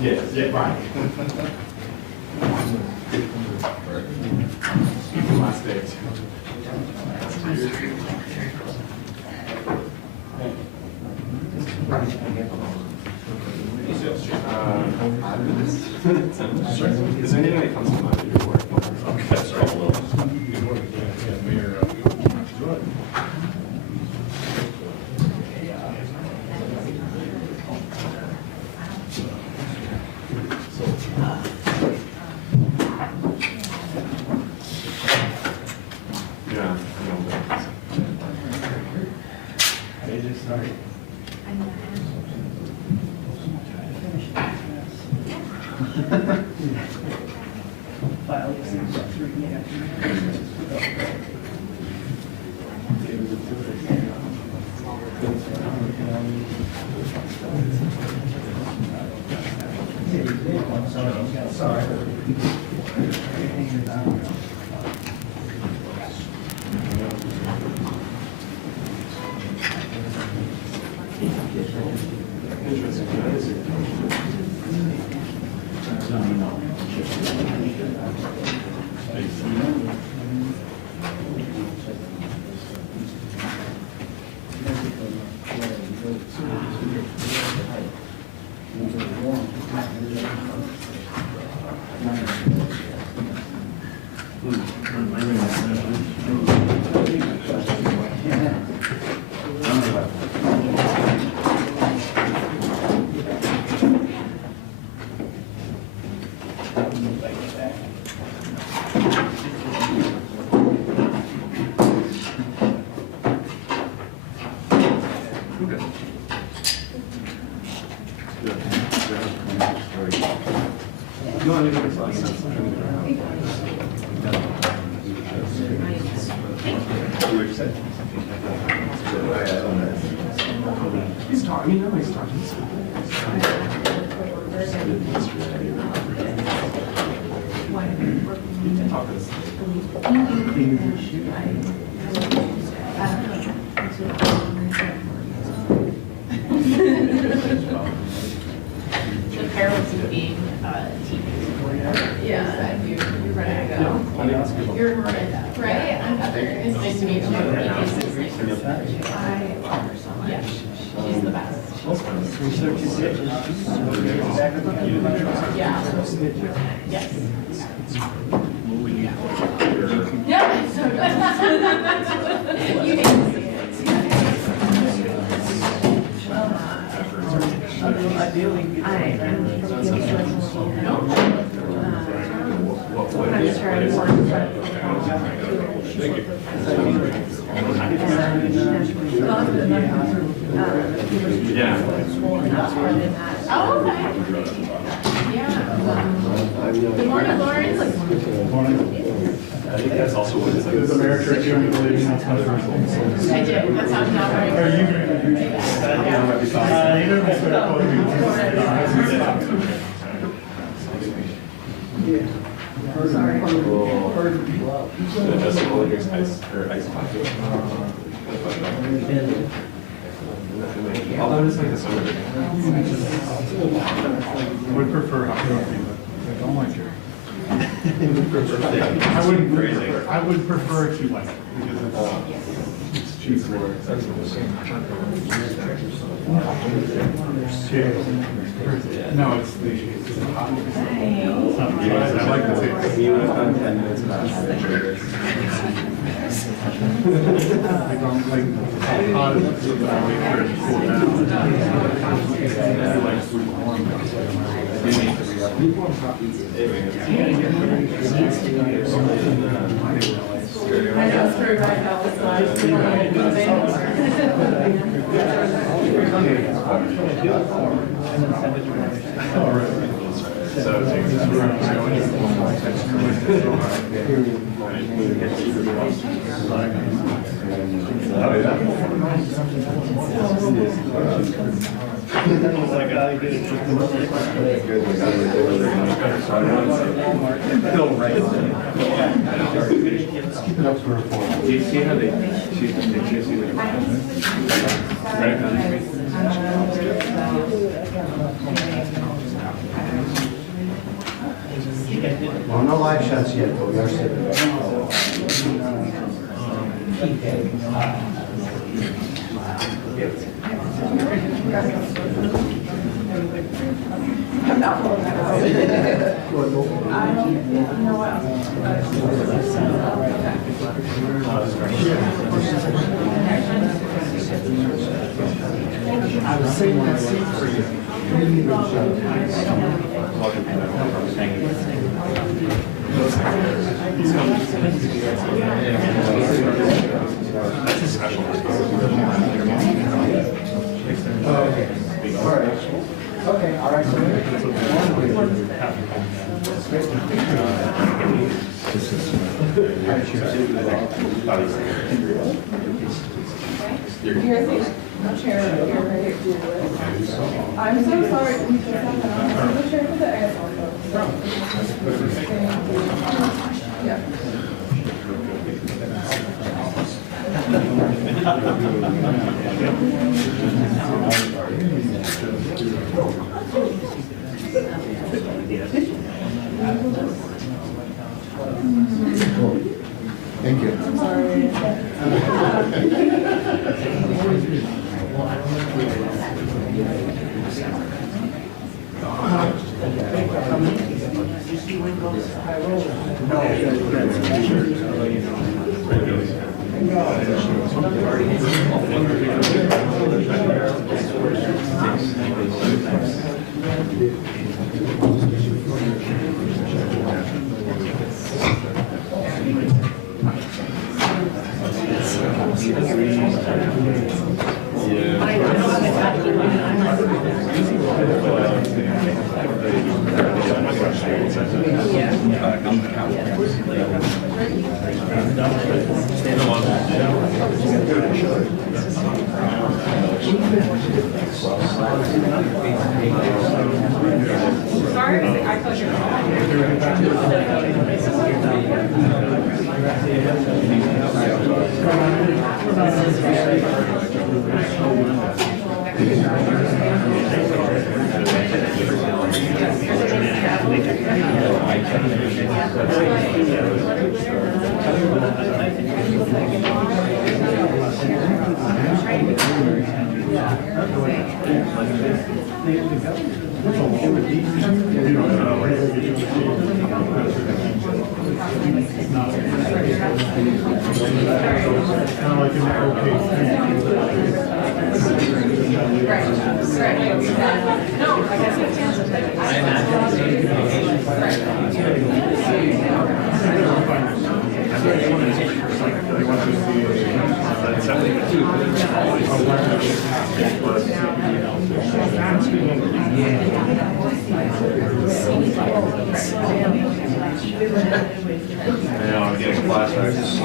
Yes, yeah, right. Last day. Is there anything that comes to mind before? Okay, sorry. He's talking. I mean, nobody's talking. The parents of being TV. Yeah, you're right. You're Miranda, right? I'm Heather. It's nice to meet you. It's nice to meet you. I love her so much. Yeah, she's the best. Yeah. Yes. Yeah, it's so good. You need to see it. Ideally, I'm just trying to work in front of Oh, okay. Yeah. Good morning, Lawrence. Good morning. I think that's also what it's like. Is America doing religion? I did. That's how I'm not very Are you? Sorry. Just a little ice or ice coffee. Although it's like a summer drink. Would prefer hot coffee, but I don't like it. I would prefer to like it because it's cheaper. No, it's the hot. I like the taste. I don't like hot, but I wait for it to cool down. I like food warm. I know it's very right now. It's So Do you see how they choose the pictures? Well, no live shots yet, but we are sitting. I'm not pulling that out. I don't know what I was saying that scene for you. That's a special. Okay. All right. Okay, all right. I'm so sorry. I'm the chair for the ASL. Yeah. Thank you. I'm sorry. Sorry, I thought you I'm getting flashbacks.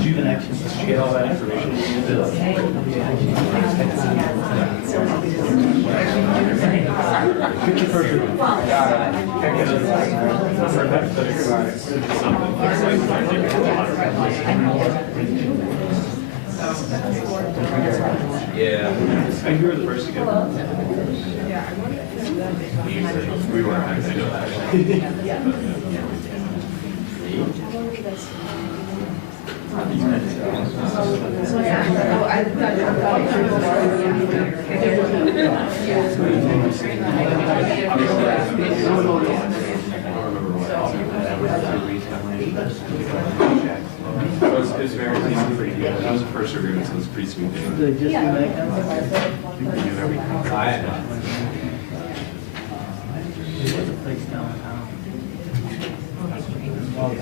Did you get all that information? Yeah, I hear the first again. We were, I know that. It was very pretty. That was the first agreement, so it was pretty sweet. Do they just make them? There's a place downtown. Oh,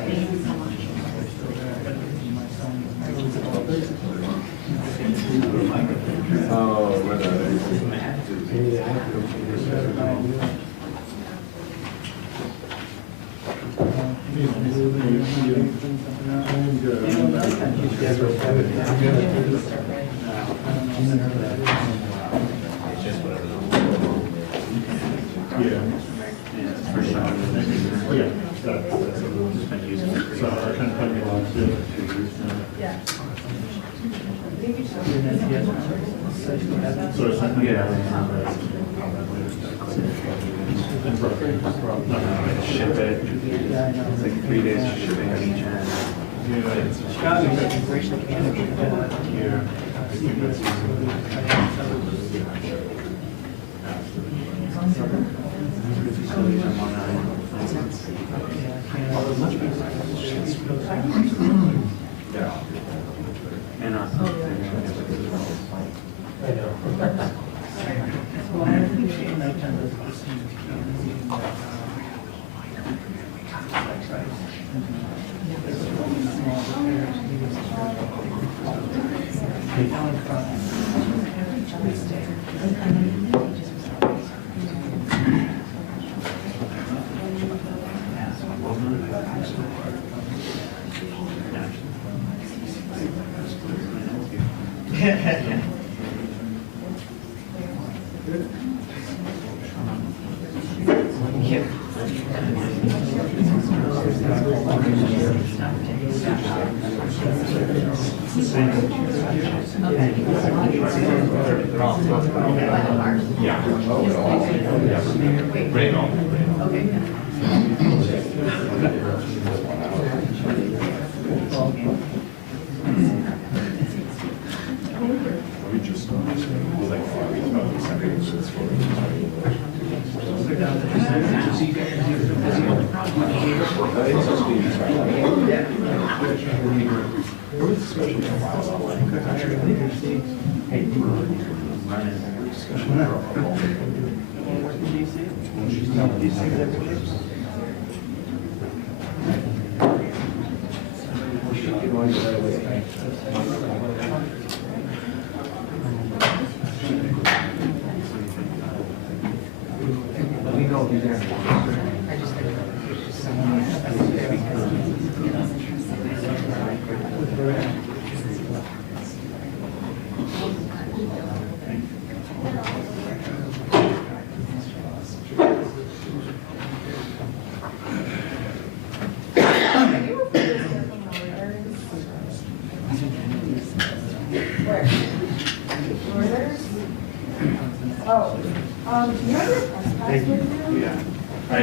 ship it. It's like 3 days to shipping on each end. Chicago is a great mechanic.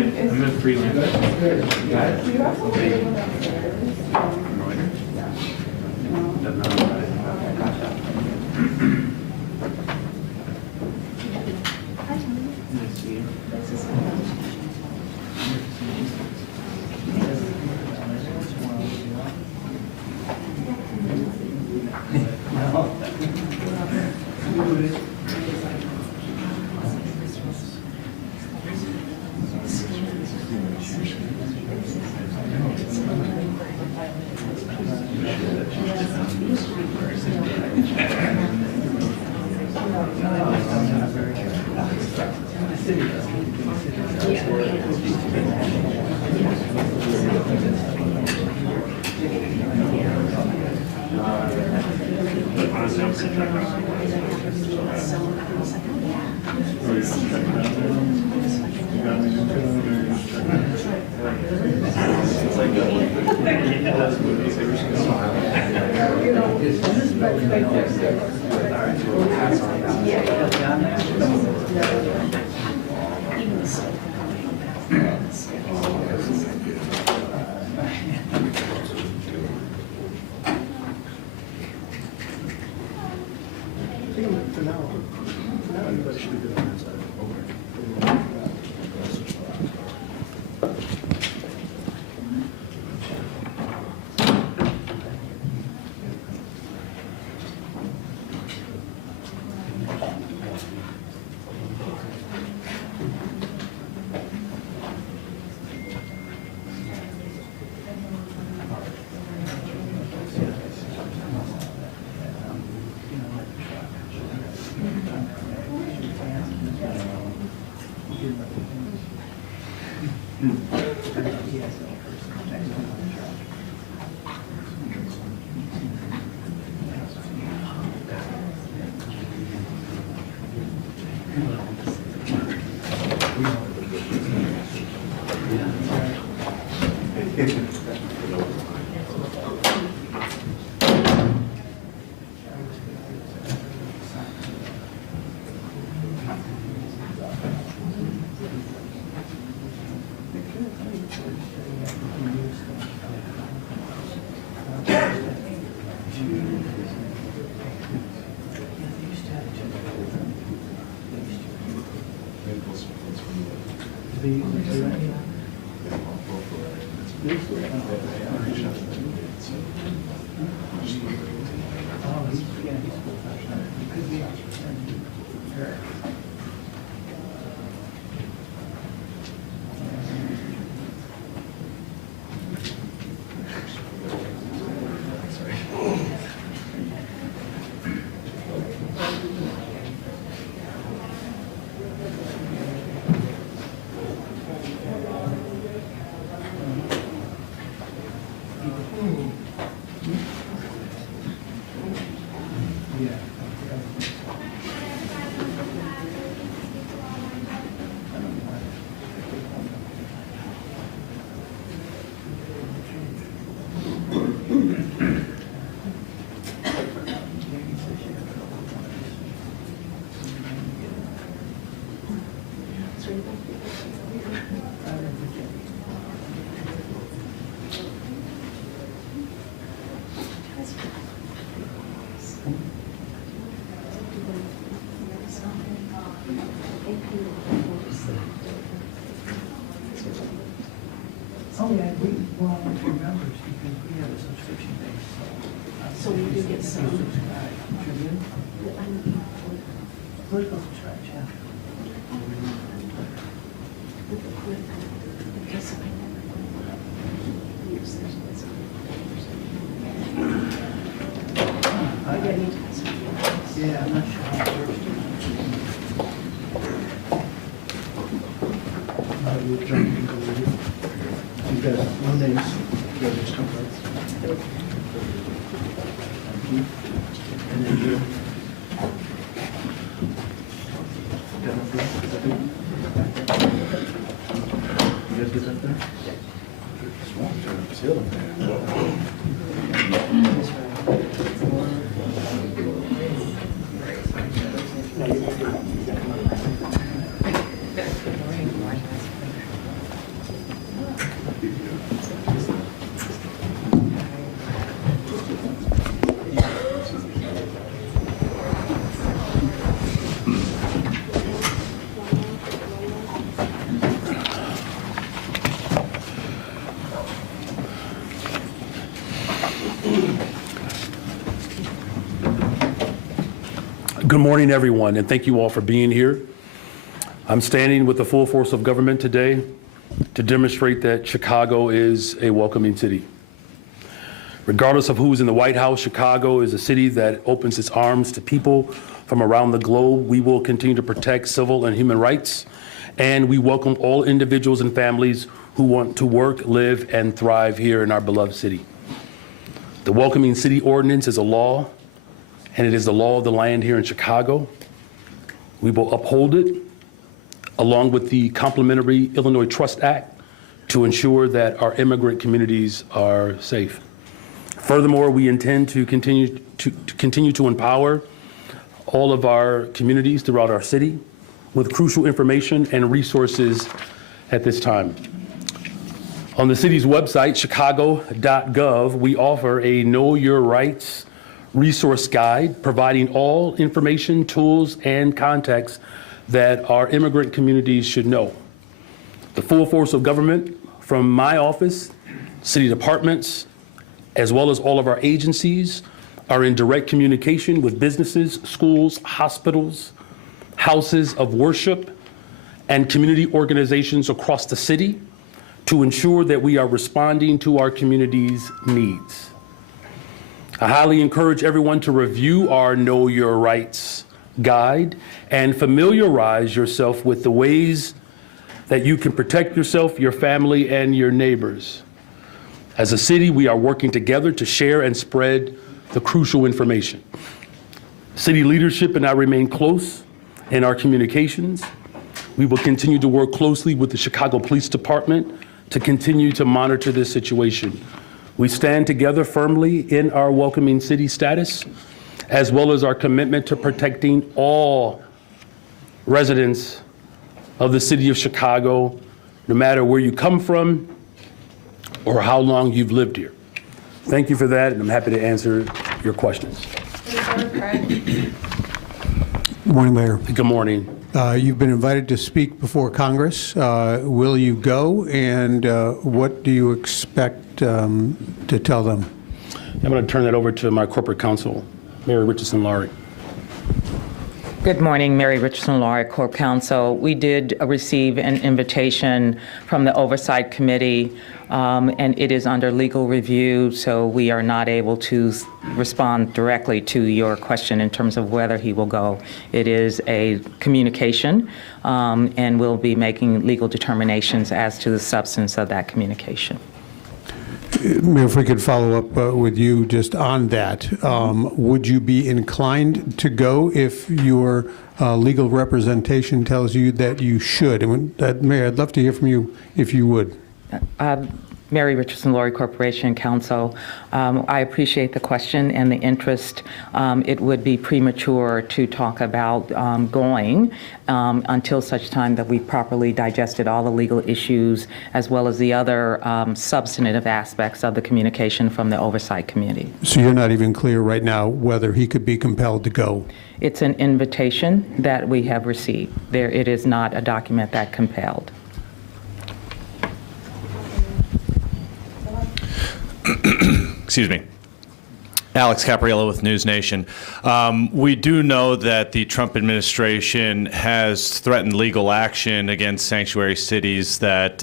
I'm a freelancer. Oh, yeah, we, well, for members, because we have a subscription base, So we do get so. some. Subscribe. Tribune? Political subscribe, yeah. Yeah, I'm not sure how it works. We'll jump into the, you got Mondays, you got your templates. Thank you. And then you. You guys get that there? Good morning, everyone, and thank you all for being here. I'm standing with the full force of government today to demonstrate that Chicago is a welcoming city. Regardless of who's in the White House, Chicago is a city that opens its arms to people from around the globe. We will continue to protect civil and human rights, and we welcome all individuals and families who want to work, live, and thrive here in our beloved city. The Welcoming City Ordinance is a law, and it is the law of the land here in Chicago. We will uphold it, along with the complementary Illinois Trust Act, to ensure that our immigrant communities are safe. Furthermore, we intend to continue to empower all of our communities throughout our city with crucial information and resources at this time. On the city's website, chicago.gov, we offer a Know Your Rights resource guide providing all information, tools, and context that our immigrant communities should know. The full force of government from my office, city departments, as well as all of our agencies are in direct communication with businesses, schools, hospitals, houses of worship, and community organizations across the city to ensure that we are responding to our community's needs. I highly encourage everyone to review our Know Your Rights guide and familiarize yourself with the ways that you can protect yourself, your family, and your neighbors. As a city, we are working together to share and spread the crucial information. City leadership and I remain close in our communications. We will continue to work closely with the Chicago Police Department to continue to monitor this situation. We stand together firmly in our welcoming city status, as well as our commitment to protecting all residents of the city of Chicago, no matter where you come from or how long you've lived here. Thank you for that, and I'm happy to answer your questions. Good morning, Mayor. Good morning. You've been invited to speak before Congress. Will you go, and what do you expect to tell them? I'm going to turn that over to my corporate counsel, Mary Richardson-Laurie. Good morning, Mary Richardson-Laurie, Corp Counsel. We did receive an invitation from the Oversight Committee, and it is under legal review, so we are not able to respond directly to your question in terms of whether he will go. It is a communication, and we'll be making legal determinations as to the substance of that communication. Mayor, if we could follow up with you just on that. Would you be inclined to go if your legal representation tells you that you should? And Mayor, I'd love to hear from you if you would. Mary Richardson-Laurie Corporation Counsel. I appreciate the question and the interest. It would be premature to talk about going until such time that we properly digested all the legal issues as well as the other substantive aspects of the communication from the Oversight Committee. So you're not even clear right now whether he could be compelled to go? It's an invitation that we have received. It is not a document that compelled. Excuse me. Alex Capriello with News Nation. We do know that the Trump administration has threatened legal action against sanctuary cities that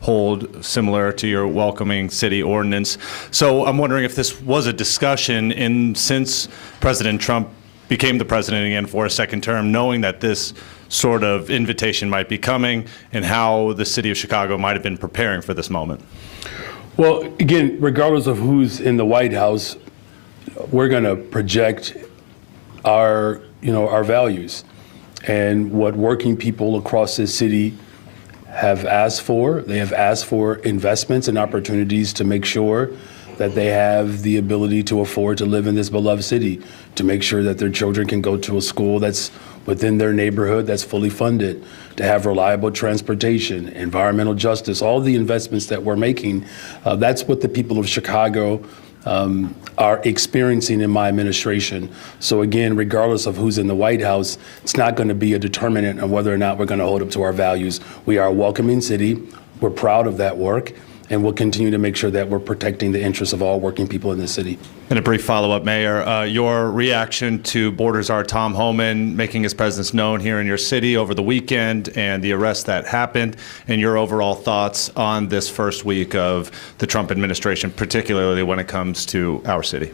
hold similar to your welcoming city ordinance. So I'm wondering if this was a discussion since President Trump became the president again for a second term, knowing that this sort of invitation might be coming, and how the city of Chicago might have been preparing for this moment. Well, again, regardless of who's in the White House, we're going to project our values and what working people across this city have asked for. They have asked for investments and opportunities to make sure that they have the ability to afford to live in this beloved city, to make sure that their children can go to a school that's within their neighborhood, that's fully funded, to have reliable transportation, environmental justice, all the investments that we're making. That's what the people of Chicago are experiencing in my administration. So again, regardless of who's in the White House, it's not going to be a determinant on whether or not we're going to hold up to our values. We are a welcoming city. We're proud of that work, and we'll continue to make sure that we're protecting the interests of all working people in the city. And a brief follow-up, Mayor. Your reaction to Border Czar Tom Homan making his presence known here in your city over the weekend and the arrest that happened, and your overall thoughts on this first week of the Trump administration, particularly when it comes to our city?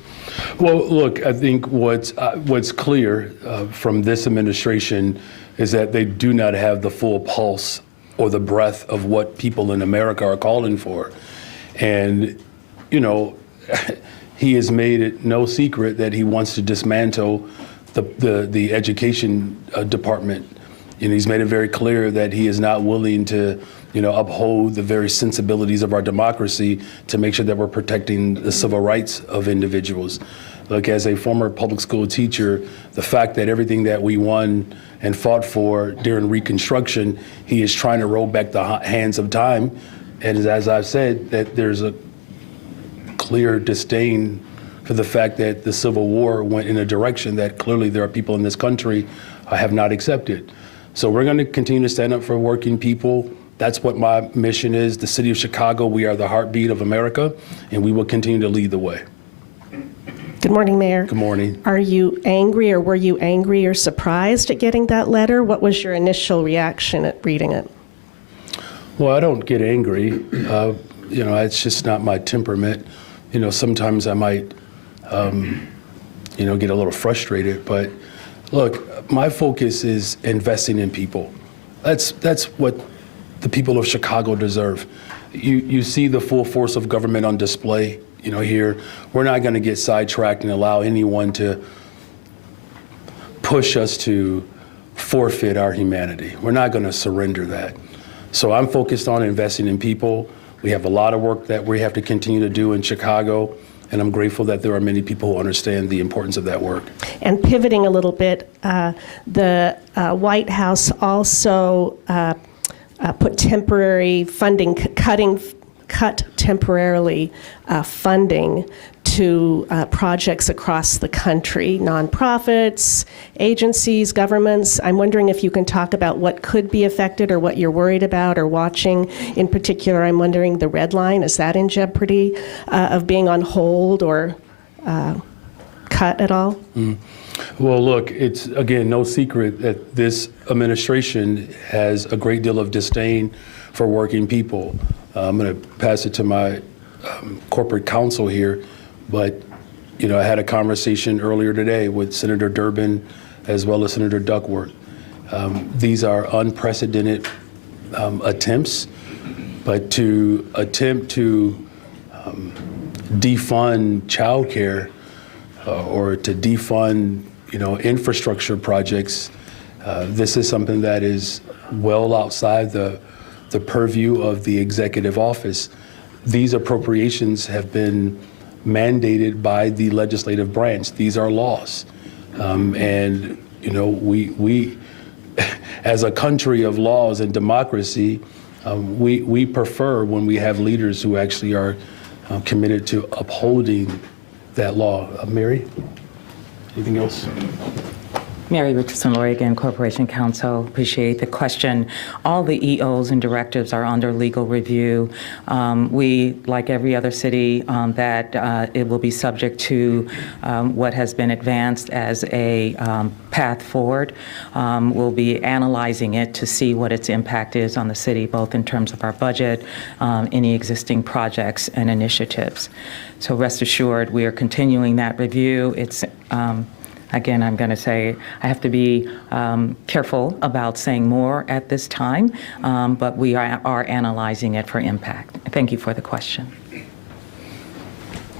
Well, look, I think what's clear from this administration is that they do not have the full pulse or the breadth of what people in America are calling for. And, he has made it no secret that he wants to dismantle the education department. He's made it very clear that he is not willing to uphold the very sensibilities of our democracy to make sure that we're protecting the civil rights of individuals. Look, as a former public school teacher, the fact that everything that we won and fought for during Reconstruction, he is trying to roll back the hands of time. And as I've said, that there's a clear disdain for the fact that the Civil War went in a direction that clearly there are people in this country have not accepted. So we're going to continue to stand up for working people. That's what my mission is. The city of Chicago, we are the heartbeat of America, and we will continue to lead the way. Good morning, Mayor. Good morning. Are you angry, or were you angry or surprised at getting that letter? What was your initial reaction at reading it? Well, I don't get angry. It's just not my temperament. Sometimes I might, get a little frustrated. But look, my focus is investing in people. That's what the people of Chicago deserve. You see the full force of government on display. Here, we're not going to get sidetracked and allow anyone to push us to forfeit our humanity. We're not going to surrender that. So I'm focused on investing in people. We have a lot of work that we have to continue to do in Chicago, and I'm grateful that there are many people who understand the importance of that work. And pivoting a little bit, the White House also put temporary funding, cut temporarily funding to projects across the country, nonprofits, agencies, governments. I'm wondering if you can talk about what could be affected or what you're worried about or watching. In particular, I'm wondering the Red Line, is that in jeopardy of being on hold or cut at all? Well, look, it's, again, no secret that this administration has a great deal of disdain for working people. I'm going to pass it to my corporate counsel here, but I had a conversation earlier today with Senator Durbin as well as Senator Duckworth. These are unprecedented attempts, but to attempt to defund childcare or to defund infrastructure projects, this is something that is well outside the purview of the executive office. These appropriations have been mandated by the legislative branch. These are laws. And we as a country of laws and democracy, we prefer when we have leaders who actually are committed to upholding that law. Mary, anything else? Mary Richardson, Lawyer again, Corporation Counsel. Appreciate the question. All the EOs and directives are under legal review. We, like every other city, that it will be subject to what has been advanced as a path forward. We'll be analyzing it to see what its impact is on the city, both in terms of our budget, any existing projects and initiatives. So rest assured, we are continuing that review. It's again, I'm going to say I have to be careful about saying more at this time, but we are analyzing it for impact. Thank you for the question.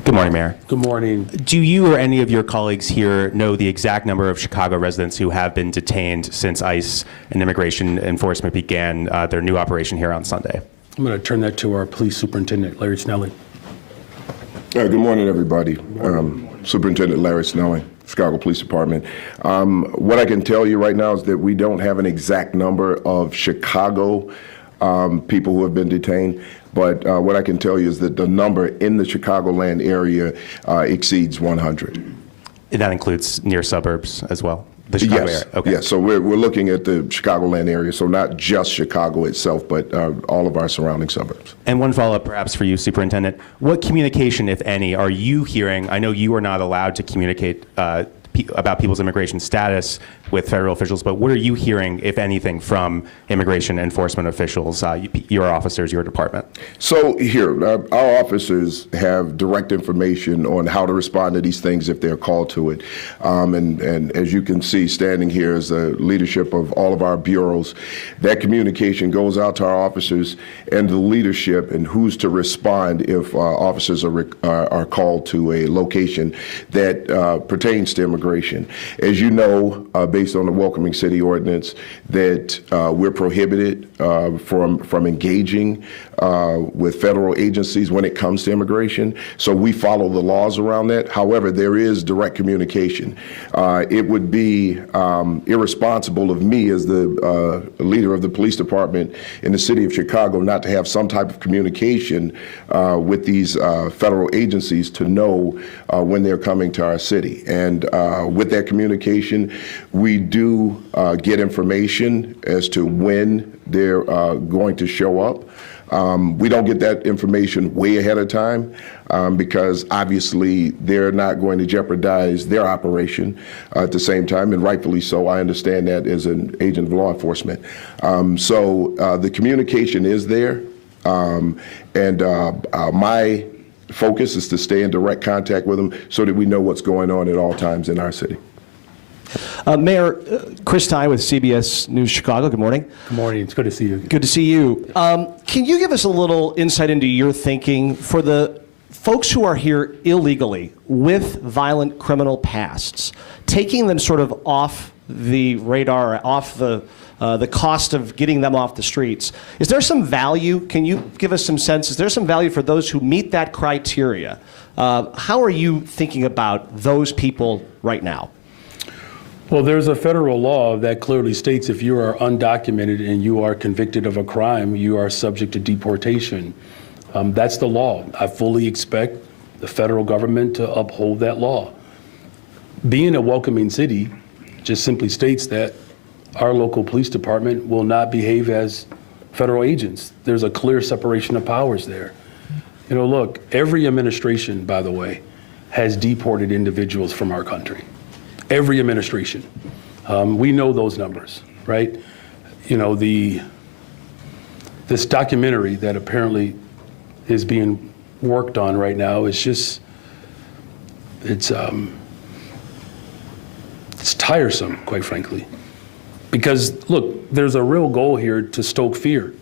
Good morning, Mayor. Good morning. Do you or any of your colleagues here know the exact number of Chicago residents who have been detained since ICE and Immigration Enforcement began their new operation here on Sunday? I'm going to turn that to our police superintendent, Larry Snelling. Good morning, everybody. Superintendent Larry Snelling, Chicago Police Department. What I can tell you right now is that we don't have an exact number of Chicago people who have been detained, but what I can tell you is that the number in the Chicagoland area exceeds 100. And that includes near suburbs as well? The Chicago area? Okay. Yes, so we're looking at the Chicagoland area, so not just Chicago itself, but all of our surrounding suburbs. And one follow-up perhaps for you, Superintendent. What communication, if any, are you hearing? I know you are not allowed to communicate about people's immigration status with federal officials, but what are you hearing, if anything, from immigration enforcement officials, your officers, your department? So here, our officers have direct information on how to respond to these things if they're called to it. And as you can see, standing here is the leadership of all of our bureaus. That communication goes out to our officers and the leadership and who's to respond if officers are called to a location that pertains to immigration immigration. As you know, based on the Welcoming City Ordinance, that we're prohibited from engaging with federal agencies when it comes to immigration. So we follow the laws around that. However, there is direct communication. It would be irresponsible of me as the leader of the police department in the city of Chicago not to have some type of communication with these federal agencies to know when they're coming to our city. And with that communication, we do get information as to when they're going to show up. We don't get that information way ahead of time because obviously they're not going to jeopardize their operation at the same time, and rightfully so. I understand that as an agent of law enforcement. So the communication is there, and my focus is to stay in direct contact with them so that we know what's going on at all times in our city. Mayor, Chris Ty with CBS News Chicago. Good morning. Good morning. It's good to see you. Good to see you. Can you give us a little insight into your thinking for the folks who are here illegally with violent criminal pasts, taking them sort of off the radar, off the cost of getting them off the streets? Is there some value? Can you give us some sense? Is there some value for those who meet that criteria? How are you thinking about those people right now? Well, there's a federal law that clearly states if you are undocumented and you are convicted of a crime, you are subject to deportation. That's the law. I fully expect the federal government to uphold that law. Being a welcoming city just simply states that our local police department will not behave as federal agents. There's a clear separation of powers there. You know, look, every administration, by the way, has deported individuals from our country. Every administration. We know those numbers, right? You know, this documentary that apparently is being worked on right now is just, it's tiresome, quite frankly. Because, look, there's a real goal here to stoke fear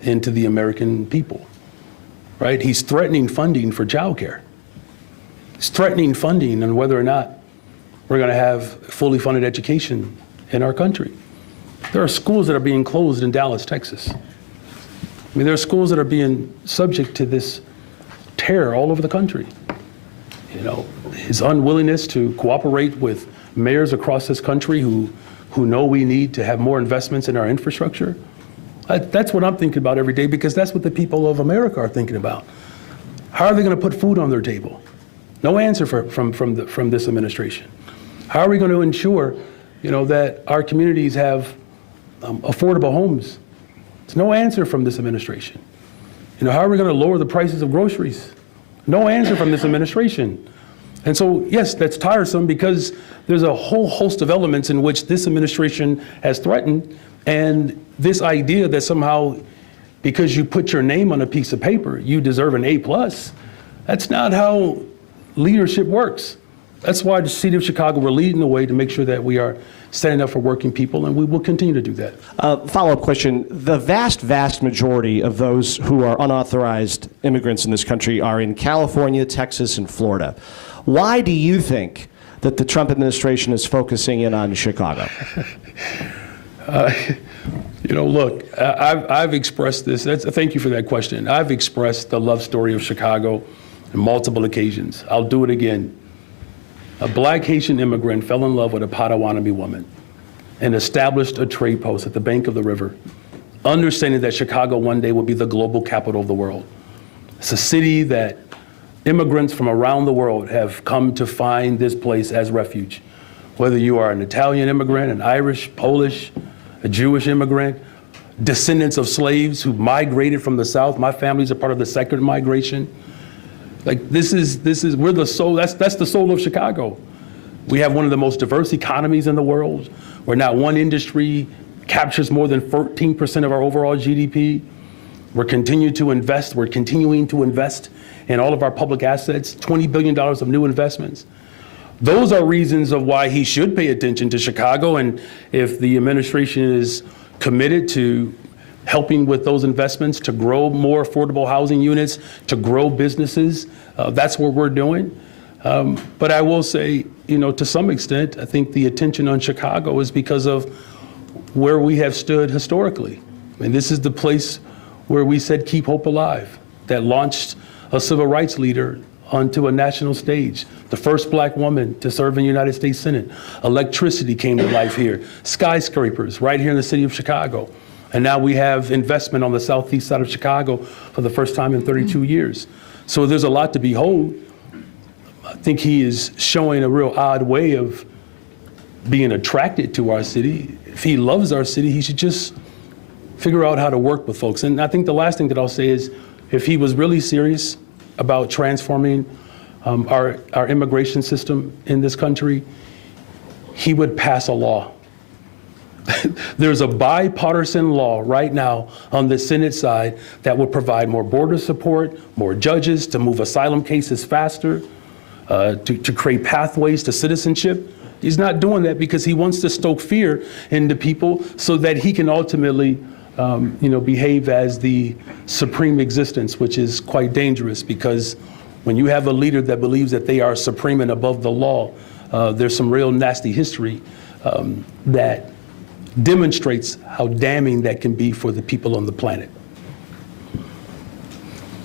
into the American people, right? He's threatening funding for childcare. He's threatening funding on whether or not we're going to have fully funded education in our country. There are schools that are being closed in Dallas, Texas. I mean, there are schools that are being subject to this terror all over the country. You know, his unwillingness to cooperate with mayors across this country who know we need to have more investments in our infrastructure. That's what I'm thinking about every day, because that's what the people of America are thinking about. How are they going to put food on their table? No answer from this administration. How are we going to ensure, you know, that our communities have affordable homes? There's no answer from this administration. You know, how are we going to lower the prices of groceries? No answer from this administration. And so, yes, that's tiresome because there's a whole host of elements in which this administration has threatened, and this idea that somehow because you put your name on a piece of paper, you deserve an A+, that's not how leadership works. That's why the city of Chicago, we're leading the way to make sure that we are standing up for working people, and we will continue to do that. Follow-up question. The vast, vast majority of those who are unauthorized immigrants in this country are in California, Texas, and Florida. Why do you think that the Trump administration is focusing in on Chicago? You know, look, I've expressed this. Thank you for that question. I've expressed the love story of Chicago on multiple occasions. I'll do it again. A black Haitian immigrant fell in love with a Potawatomi woman and established a trade post at the bank of the river, understanding that Chicago one day would be the global capital of the world. It's a city that immigrants from around the world have come to find this place as refuge. Whether you are an Italian immigrant, an Irish, Polish, a Jewish immigrant, descendants of slaves who migrated from the South. My family's a part of the second migration. Like we're the soul, that's the soul of Chicago. We have one of the most diverse economies in the world, where not one industry captures more than 14% of our overall GDP. We're continuing to invest in all of our public assets, $20 billion of new investments. Those are reasons of why he should pay attention to Chicago, and if the administration is committed to helping with those investments to grow more affordable housing units, to grow businesses, that's what we're doing. But I will say, to some extent, I think the attention on Chicago is because of where we have stood historically. I mean, this is the place where we said keep hope alive, that launched a civil rights leader onto a national stage, the first black woman to serve in the United States Senate. Electricity came to life here, skyscrapers right here in the city of Chicago. And now we have investment on the southeast side of Chicago for the first time in 32 years. So there's a lot to behold. I think he is showing a real odd way of being attracted to our city. If he loves our city, he should just figure out how to work with folks. And I think the last thing that I'll say is, if he was really serious about transforming our immigration system in this country, he would pass a law. There's a bipartisan law right now on the Senate side that would provide more border support, more judges to move asylum cases faster, to create pathways to citizenship. He's not doing that because he wants to stoke fear into people so that he can ultimately behave as the supreme existence, which is quite dangerous, because when you have a leader that believes that they are supreme and above the law, there's some real nasty history that demonstrates how damning that can be for the people on the planet.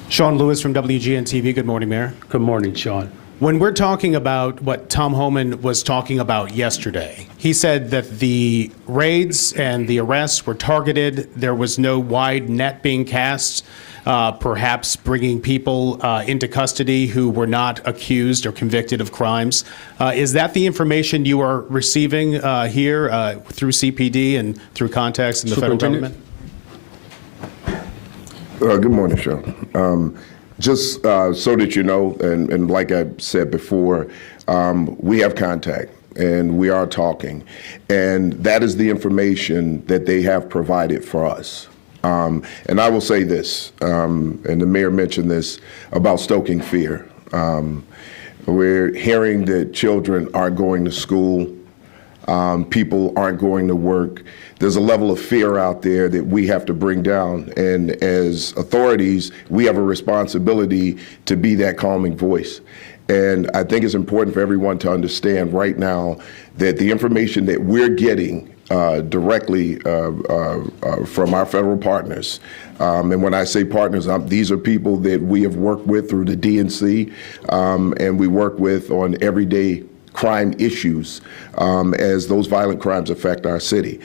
Sean Lewis from WBBM-TV. Good morning, Mayor. Good morning, Sean. When we're talking about what Tom Homan was talking about yesterday, he said that the raids and the arrests were targeted. There was no wide net being cast, perhaps bringing people into custody who were not accused or convicted of crimes. Is that the information you are receiving here through CPD and through contacts in the federal government? Good morning, Sean. Just so that you know, and like I said before, we have contact and we are talking, and that is the information that they have provided for us. And I will say this, and the mayor mentioned this about stoking fear. We're hearing that children aren't going to school, people aren't going to work. There's a level of fear out there that we have to bring down. And as authorities, we have a responsibility to be that calming voice. And I think it's important for everyone to understand right now that the information that we're getting directly from our federal partners, and when I say partners, these are people that we have worked with through the DNC, and we work with on everyday crime issues as those violent crimes affect our city.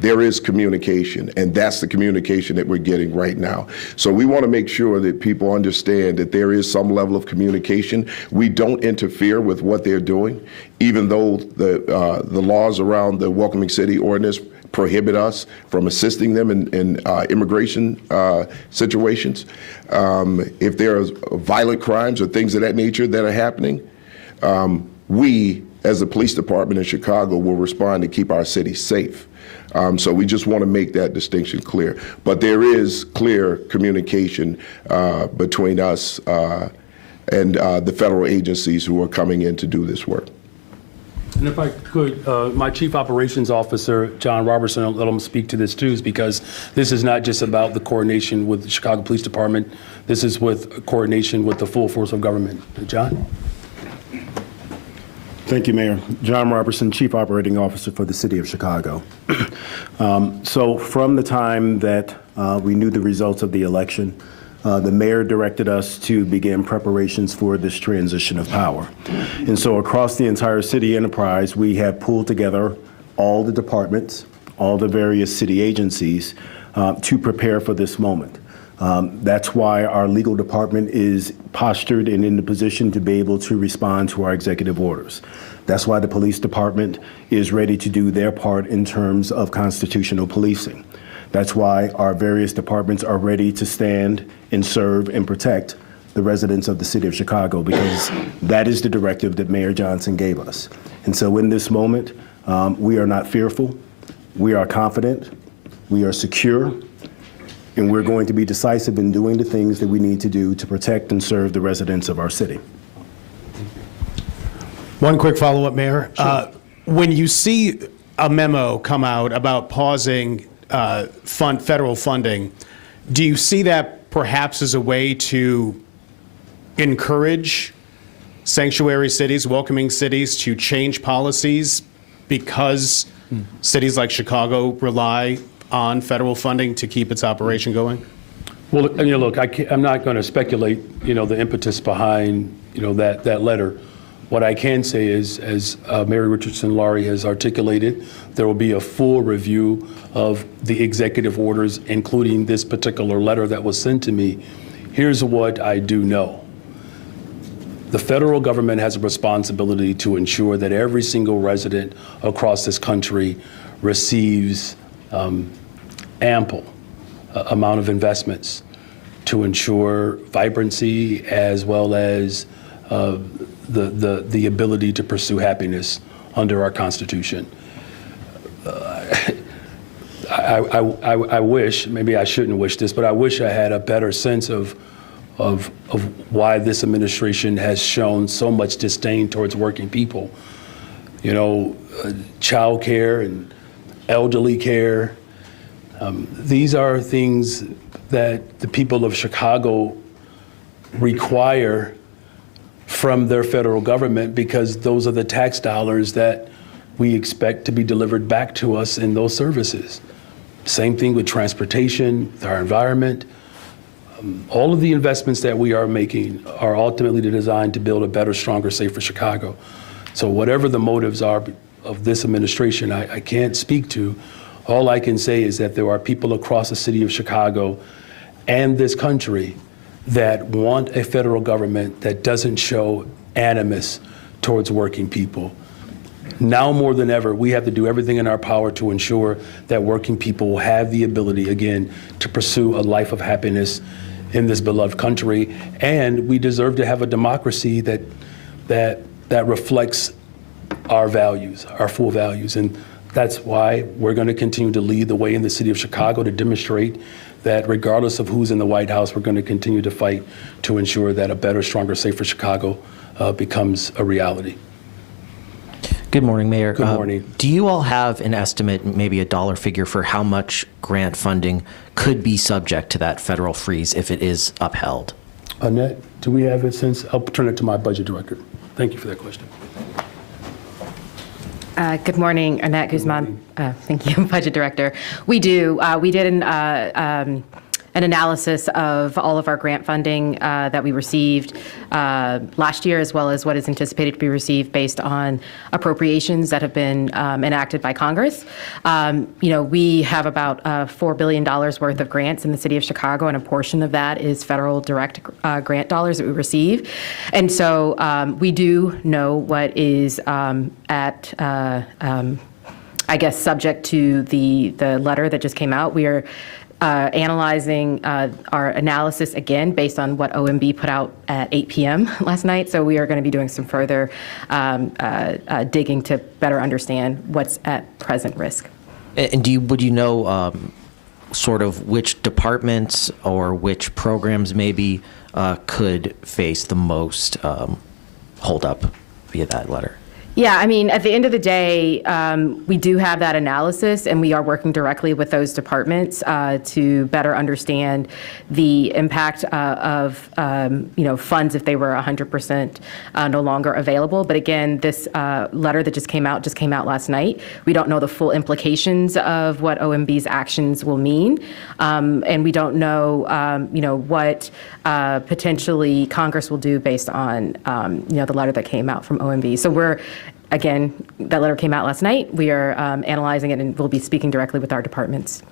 There is communication, and that's the communication that we're getting right now. So we want to make sure that people understand that there is some level of communication. We don't interfere with what they're doing, even though the laws around the Welcoming City Ordinance prohibit us from assisting them in immigration situations. If there are violent crimes or things of that nature that are happening, we, as a police department in Chicago, will respond to keep our city safe. So we just want to make that distinction clear. But there is clear communication between us and the federal agencies who are coming in to do this work. And if I could, my Chief Operations Officer, John Robertson, I'll let him speak to this too, is because this is not just about the coordination with the Chicago Police Department. This is with coordination with the full force of government. John? Thank you, Mayor. John Robertson, Chief Operating Officer for the City of Chicago. So from the time that we knew the results of the election, the mayor directed us to begin preparations for this transition of power. And so across the entire city enterprise, we have pulled together all the departments, all the various city agencies to prepare for this moment. That's why our legal department is postured and in the position to be able to respond to our executive orders. That's why the police department is ready to do their part in terms of constitutional policing. That's why our various departments are ready to stand and serve and protect the residents of the city of Chicago, because that is the directive that Mayor Johnson gave us. And so in this moment, we are not fearful, we are confident, we are secure, and we're going to be decisive in doing the things that we need to do to protect and serve the residents of our city. One quick follow-up, Mayor. Sure. When you see a memo come out about pausing federal funding, do you see that perhaps as a way to encourage sanctuary cities, welcoming cities to change policies because cities like Chicago rely on federal funding to keep its operation going? Well, look, I'm not going to speculate, the impetus behind, that letter. What I can say is, as Mary Richardson Laurie has articulated, there will be a full review of the executive orders, including this particular letter that was sent to me. Here's what I do know. The federal government has a responsibility to ensure that every single resident across this country receives ample amount of investments to ensure vibrancy as well as the ability to pursue happiness under our Constitution. I wish, maybe I shouldn't wish this, but I wish I had a better sense of why this administration has shown so much disdain towards working people. Child care and elderly care. These are things that the people of Chicago require from their federal government because those are the tax dollars that we expect to be delivered back to us in those services. Same thing with transportation, our environment. All of the investments that we are making are ultimately designed to build a better, stronger, safer Chicago. So whatever the motives are of this administration, I can't speak to. All I can say is that there are people across the city of Chicago and this country that want a federal government that doesn't show animus towards working people. Now more than ever, we have to do everything in our power to ensure that working people will have the ability, again, to pursue a life of happiness in this beloved country. And we deserve to have a democracy that reflects our values, our full values. And that's why we're going to continue to lead the way in the city of Chicago to demonstrate that regardless of who's in the White House, we're going to continue to fight to ensure that a better, stronger, safer Chicago becomes a reality. Good morning, Mayor. Good morning. Do you all have an estimate, maybe a dollar figure, for how much grant funding could be subject to that federal freeze if it is upheld? Annette, do we have it since? I'll turn it to my budget director. Thank you for that question. Good morning, Annette Guzman. Thank you, Budget Director. We do. We did an analysis of all of our grant funding that we received last year, as well as what is anticipated to be received based on appropriations that have been enacted by Congress. We have about $4 billion worth of grants in the city of Chicago, and a portion of that is federal direct grant dollars that we receive. And so we do know what is subject to the letter that just came out. We are analyzing our analysis again based on what OMB put out at 8 p.m. last night. So we are going to be doing some further digging to better understand what's at present risk. And would you know sort of which departments or which programs maybe could face the most holdup via that letter? Yeah, I mean, at the end of the day, we do have that analysis, and we are working directly with those departments to better understand the impact of funds if they were 100% no longer available. But again, this letter that just came out last night. We don't know the full implications of what OMB's actions will mean, and we don't know, what potentially Congress will do based on, the letter that came out from OMB. So Again, that letter came out last night. We are analyzing it, and we'll be speaking directly with our departments.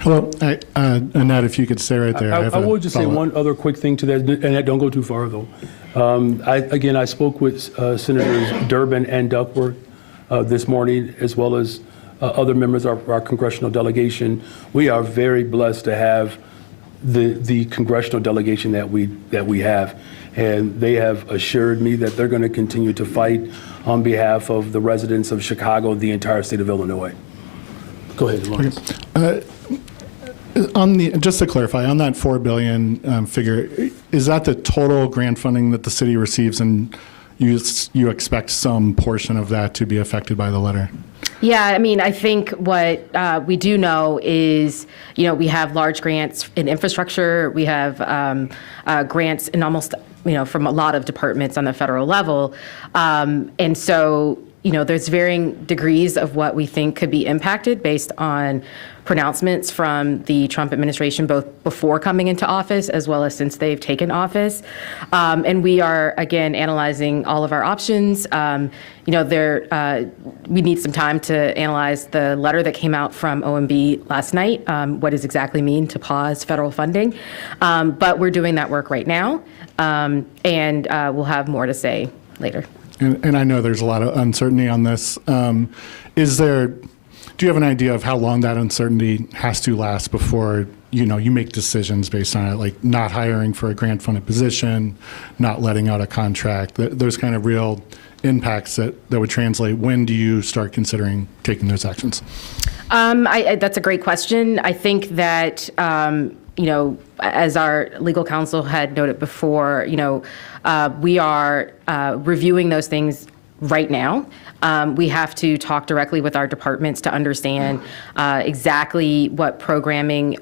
Hello, Annette, if you could stay right there. I will just say one other quick thing to that, and don't go too far, though. I spoke with Senators Durbin and Duckworth this morning, as well as other members of our congressional delegation. We are very blessed to have the congressional delegation that we have. And they have assured me that they're going to continue to fight on behalf of the residents of Chicago, the entire state of Illinois. Go ahead, Lawrence. Just to clarify, on that $4 billion figure, is that the total grant funding that the city receives, and you expect some portion of that to be affected by the letter? Yeah, I mean, I think what we do know is, we have large grants in infrastructure. We have grants in almost from a lot of departments on the federal level. And so, there's varying degrees of what we think could be impacted based on pronouncements from the Trump administration, both before coming into office as well as since they've taken office. And we are, again, analyzing all of our options. We need some time to analyze the letter that came out from OMB last night. What does exactly mean to pause federal funding? But we're doing that work right now, and we'll have more to say later. And I know there's a lot of uncertainty on this. Do you have an idea of how long that uncertainty has to last before, you make decisions based on it, like not hiring for a grant-funded position, not letting out a contract, those kind of real impacts that would translate? When do you start considering taking those actions? That's a great question. I think that, as our legal counsel had noted before, we are reviewing those things right now. We have to talk directly with our departments to understand exactly what programming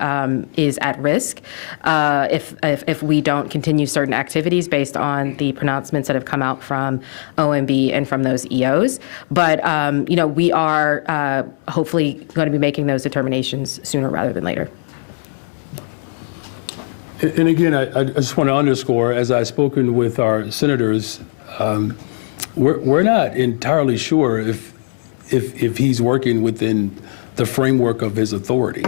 is at risk if we don't continue certain activities based on the pronouncements that have come out from OMB and from those EOs. But we are hopefully going to be making those determinations sooner rather than later. And again, I just want to underscore, as I've spoken with our senators, we're not entirely sure if he's working within the framework of his authority,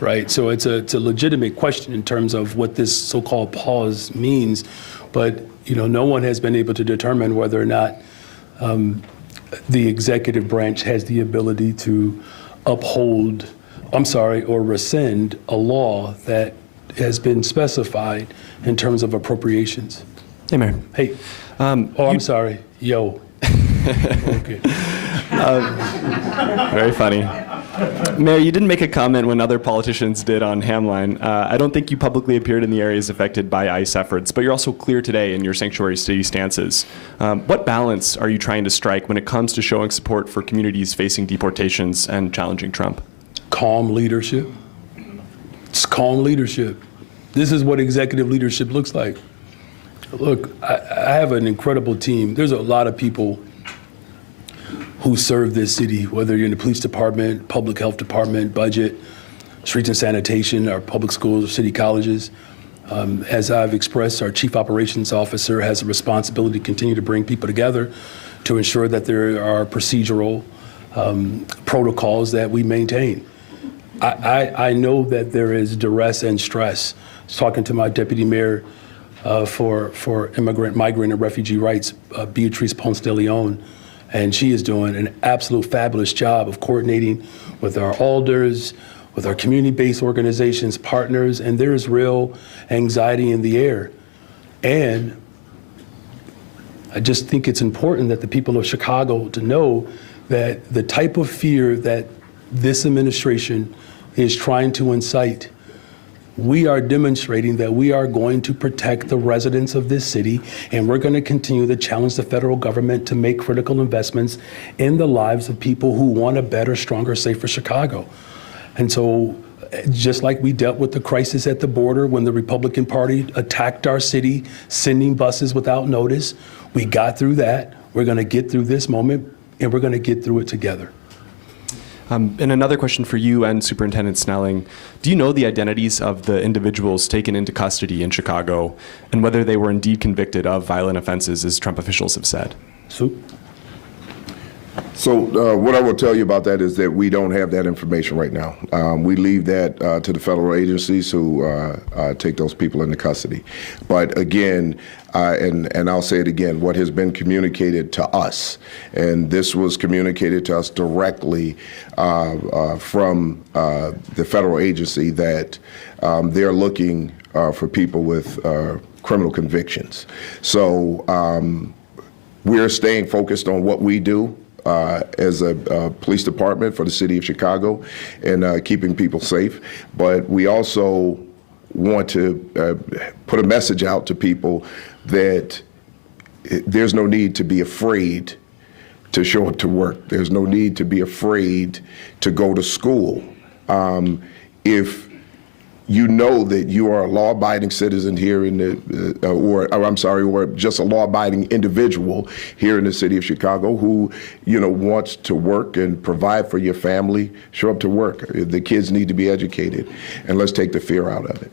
right? So it's a legitimate question in terms of what this so-called pause means, but no one has been able to determine whether or not the executive branch has the ability to uphold, or rescind a law that has been specified in terms of appropriations. Hey, Mayor. Hey. I'm sorry. Yo. Okay. Very funny. Mayor, you didn't make a comment when other politicians did on Hamline. I don't think you publicly appeared in the areas affected by ICE efforts, but you're also clear today in your sanctuary city stances. What balance are you trying to strike when it comes to showing support for communities facing deportations and challenging Trump? Calm leadership. It's calm leadership. This is what executive leadership looks like. Look, I have an incredible team. There's a lot of people who serve this city, whether you're in the police department, public health department, budget, streets and sanitation, our public schools, city colleges. As I've expressed, our chief operations officer has a responsibility to continue to bring people together to ensure that there are procedural protocols that we maintain. I know that there is duress and stress. I was talking to my deputy mayor for immigrant, migrant, and refugee rights, Beatrice Ponce de Leon, and she is doing an absolute fabulous job of coordinating with our alders, with our community-based organizations, partners, and there is real anxiety in the air. And I just think it's important that the people of Chicago to know that the type of fear that this administration is trying to incite, we are demonstrating that we are going to protect the residents of this city, and we're going to continue to challenge the federal government to make critical investments in the lives of people who want a better, stronger, safer Chicago. And so, just like we dealt with the crisis at the border when the Republican Party attacked our city, sending buses without notice, we got through that. We're going to get through this moment, and we're going to get through it together. And another question for you and Superintendent Snelling. Do you know the identities of the individuals taken into custody in Chicago and whether they were indeed convicted of violent offenses, as Trump officials have said? So what I will tell you about that is that we don't have that information right now. We leave that to the federal agencies who take those people into custody. But again, and I'll say it again, what has been communicated to us, and this was communicated to us directly from the federal agency, that they're looking for people with criminal convictions. So we're staying focused on what we do as a police department for the city of Chicago and keeping people safe. But we also want to put a message out to people that there's no need to be afraid to show up to work. There's no need to be afraid to go to school. If you know that you are a law-abiding citizen here in the, or just a law-abiding individual here in the city of Chicago who, wants to work and provide for your family. Show up to work. The kids need to be educated, and let's take the fear out of it.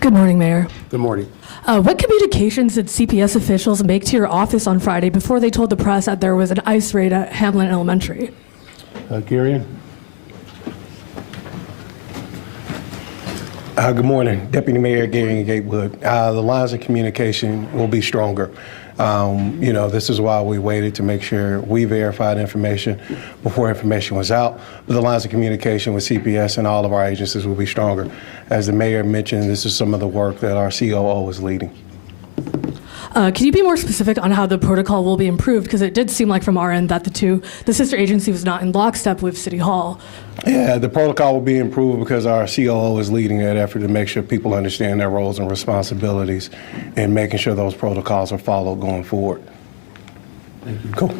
Good morning, Mayor. Good morning. What communications did CPS officials make to your office on Friday before they told the press that there was an ICE raid at Hamlin Elementary? Garion? Good morning, Deputy Mayor Gary Gatewood. The lines of communication will be stronger. This is why we waited to make sure we verified information before information was out. But the lines of communication with CPS and all of our agencies will be stronger. As the mayor mentioned, this is some of the work that our COO is leading. Can you be more specific on how the protocol will be improved? Because it did seem like from our end that the sister agency was not in lockstep with City Hall. Yeah, the protocol will be improved because our COO is leading that effort to make sure people understand their roles and responsibilities and making sure those protocols are followed going forward. Thank you. Cool.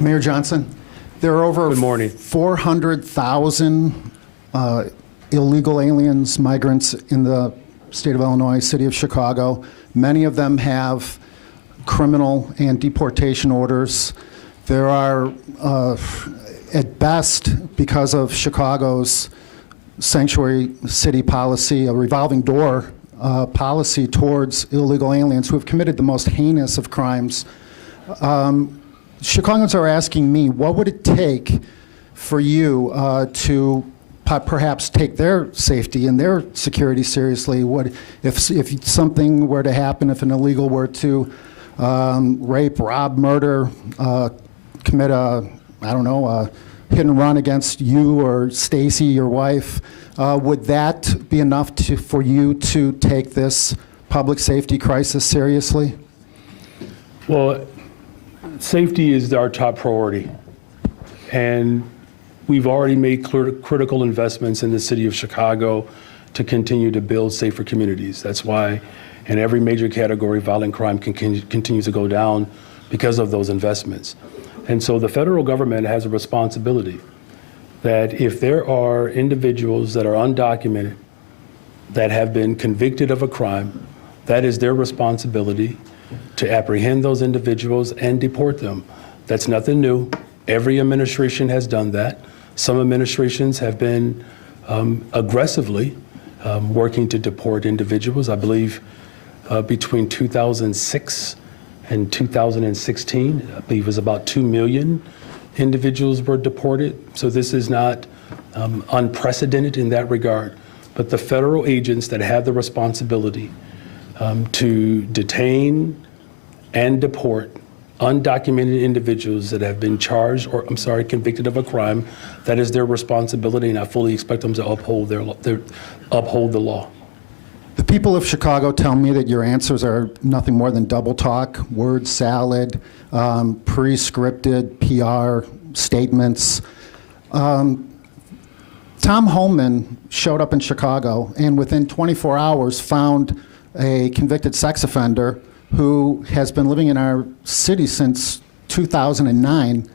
Mayor Johnson, there are over 400,000 illegal aliens, migrants in the state of Illinois, city of Chicago. Many of them have criminal and deportation orders. There are, at best, because of Chicago's sanctuary city policy, a revolving door policy towards illegal aliens who have committed the most heinous of crimes. Chicagoans are asking me, what would it take for you to perhaps take their safety and their security seriously? What if something were to happen, if an illegal were to rape, rob, murder, commit a hit and run against you or Stacy, your wife, would that be enough for you to take this public safety crisis seriously? Well, safety is our top priority, and we've already made critical investments in the city of Chicago to continue to build safer communities. That's why in every major category, violent crime continues to go down because of those investments. And so the federal government has a responsibility that if there are individuals that are undocumented that have been convicted of a crime, that is their responsibility to apprehend those individuals and deport them. That's nothing new. Every administration has done that. Some administrations have been aggressively working to deport individuals. I believe between 2006 and 2016, I believe it was about 2 million individuals were deported. So this is not unprecedented in that regard. But the federal agents that have the responsibility to detain and deport undocumented individuals that have been charged or, convicted of a crime, that is their responsibility, and I fully expect them to uphold the law. The people of Chicago tell me that your answers are nothing more than double talk, word salad, pre-scripted PR statements. Tom Holman showed up in Chicago and within 24 hours found a convicted sex offender who has been living in our city since 2009,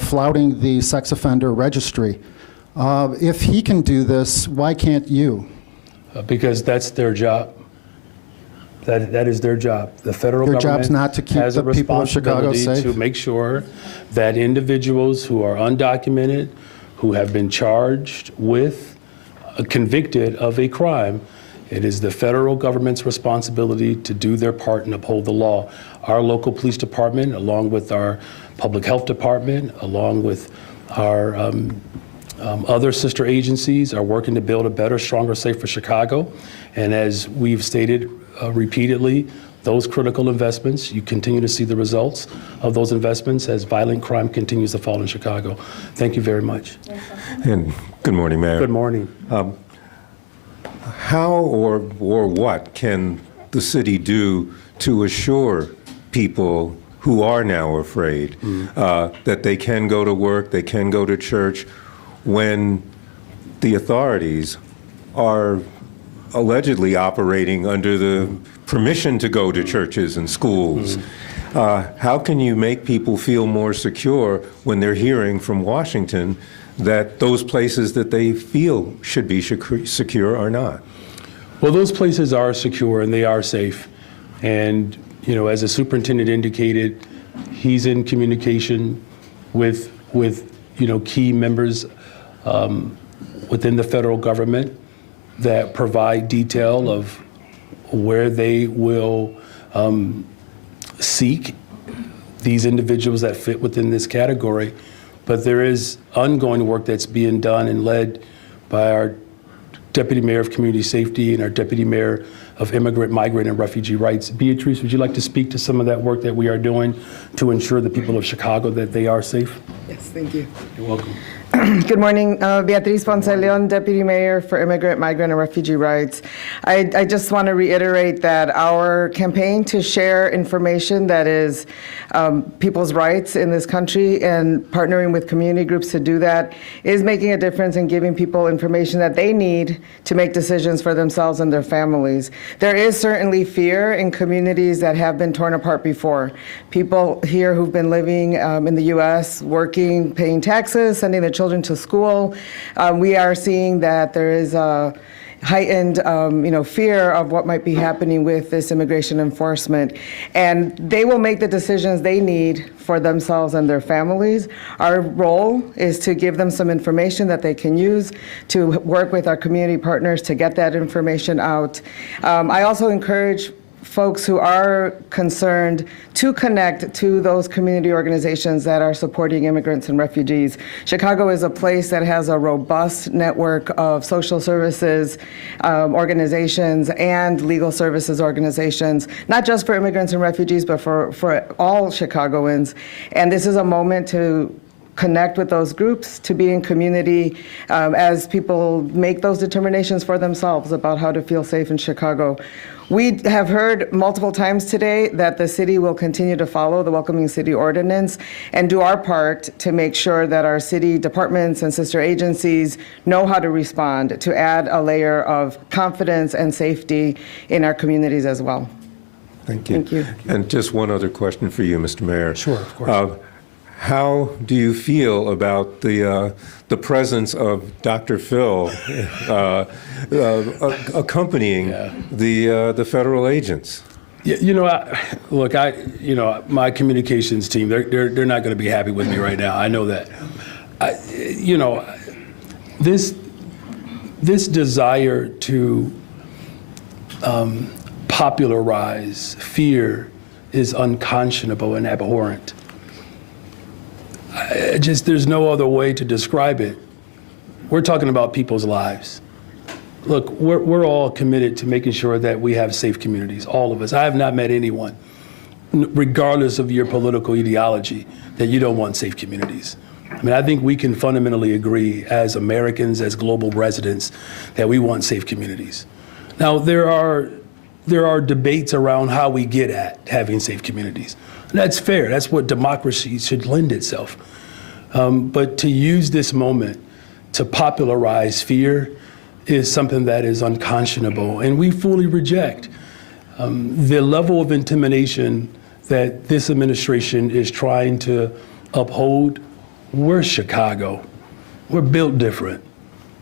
flouting the sex offender registry. If he can do this, why can't you? Because that's their job. That is their job. The federal Your government job's not to keep has a the people of Chicago responsibility safe? to make sure that individuals who are undocumented, who have been charged with, convicted of a crime, it is the federal government's responsibility to do their part and uphold the law. Our local police department, along with our public health department, along with our other sister agencies, are working to build a better, stronger, safer Chicago. And as we've stated repeatedly, those critical investments, you continue to see the results of those investments as violent crime continues to fall in Chicago. Thank you very much. And good morning, Mayor. Good morning. How or what can the city do to assure people who are now afraid that they can go to work, they can go to church, when the authorities are allegedly operating under the permission to go to churches and schools? How can you make people feel more secure when they're hearing from Washington that those places that they feel should be secure are not? Well, those places are secure and they are safe. And, you know, as the superintendent indicated, he's in communication with you know, key members within the federal government that provide detail of where they will seek these individuals that fit within this category. But there is ongoing work that's being done and led by our Deputy Mayor of Community Safety and our Deputy Mayor of Immigrant, Migrant, and Refugee Rights. Beatrice, would you like to speak to some of that work that we are doing to ensure the people of Chicago that they are safe? Yes, thank you. You're welcome. Good morning, Beatriz Ponce Leon, Deputy Mayor for Immigrant, Migrant, and Refugee Rights. I just want to reiterate that our campaign to share information that is people's rights in this country and partnering with community groups to do that is making a difference in giving people information that they need to make decisions for themselves and their families. There is certainly fear in communities that have been torn apart before. People here who've been living in the U.S., working, paying taxes, sending their children to school, we are seeing that there is a heightened fear of what might be happening with this immigration enforcement. And they will make the decisions they need for themselves and their families. Our role is to give them some information that they can use to work with our community partners to get that information out. I also encourage folks who are concerned to connect to those community organizations that are supporting immigrants and refugees. Chicago is a place that has a robust network of social services organizations and legal services organizations, not just for immigrants and refugees, but for all Chicagoans. And this is a moment to connect with those groups, to be in community as people make those determinations for themselves about how to feel safe in Chicago. We have heard multiple times today that the city will continue to follow the Welcoming City Ordinance and do our part to make sure that our city departments and sister agencies know how to respond, to add a layer of confidence and safety in our communities as well. Thank you. Thank you. And just one other question for you, Mr. Mayor. Sure, of course. How do you feel about the presence of Dr. Phil accompanying the federal agents? My communications team, they're not going to be happy with me right now. I know that. This desire to popularize fear is unconscionable and abhorrent. There's no other way to describe it. We're talking about people's lives. Look, we're all committed to making sure that we have safe communities, all of us. I have not met anyone, regardless of your political ideology, that you don't want safe communities. I mean, I think we can fundamentally agree as Americans, as global residents, that we want safe communities. Now, there are debates around how we get at having safe communities. And that's fair. That's what democracy should lend itself. But to use this moment to popularize fear is something that is unconscionable, and we fully reject. The level of intimidation that this administration is trying to uphold, we're Chicago. We're built different.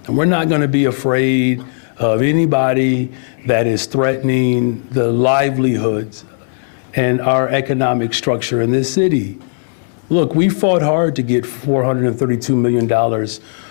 And we're not going to be afraid of anybody that is threatening the livelihoods and our economic structure in this city. Look, we fought hard to get $432 million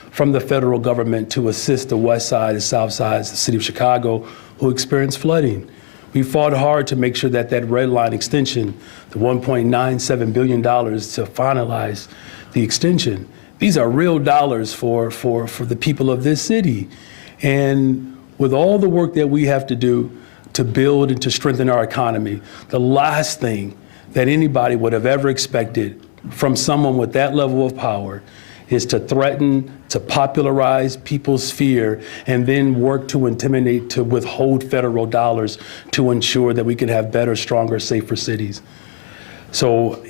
from the federal government to assist the west side and south sides of the city of Chicago who experienced flooding. We fought hard to make sure that red line extension, the $1.97 billion to finalize the extension, these are real dollars for the people of this city. And with all the work that we have to do to build and to strengthen our economy, the last thing that anybody would have ever expected from someone with that level of power is to threaten, to popularize people's fear, and then work to intimidate, to withhold federal dollars to ensure that we can have better, stronger, safer cities. So,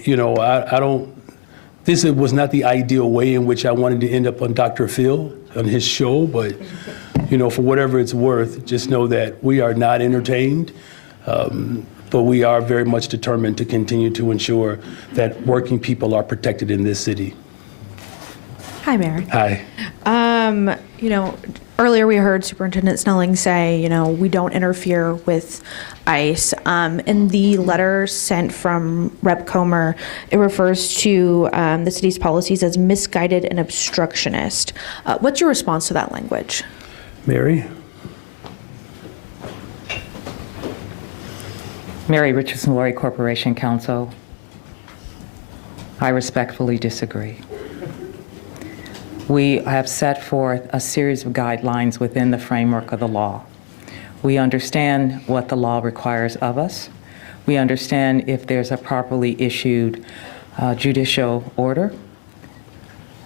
this was not the ideal way in which I wanted to end up on Dr. Phil, on his show, but for whatever it's worth, just know that we are not entertained, but we are very much determined to continue to ensure that working people are protected in this city. Hi, Mayor. Hi. You know, earlier we heard Superintendent Snelling say, you know, we don't interfere with ICE. In the letter sent from Rep. Comer, it refers to the city's policies as misguided and obstructionist. What's your response to that language? Mary? Mary Richardson Laurie Corporation Counsel. I respectfully disagree. We have set forth a series of guidelines within the framework of the law. We understand what the law requires of us. We understand if there's a properly issued judicial order,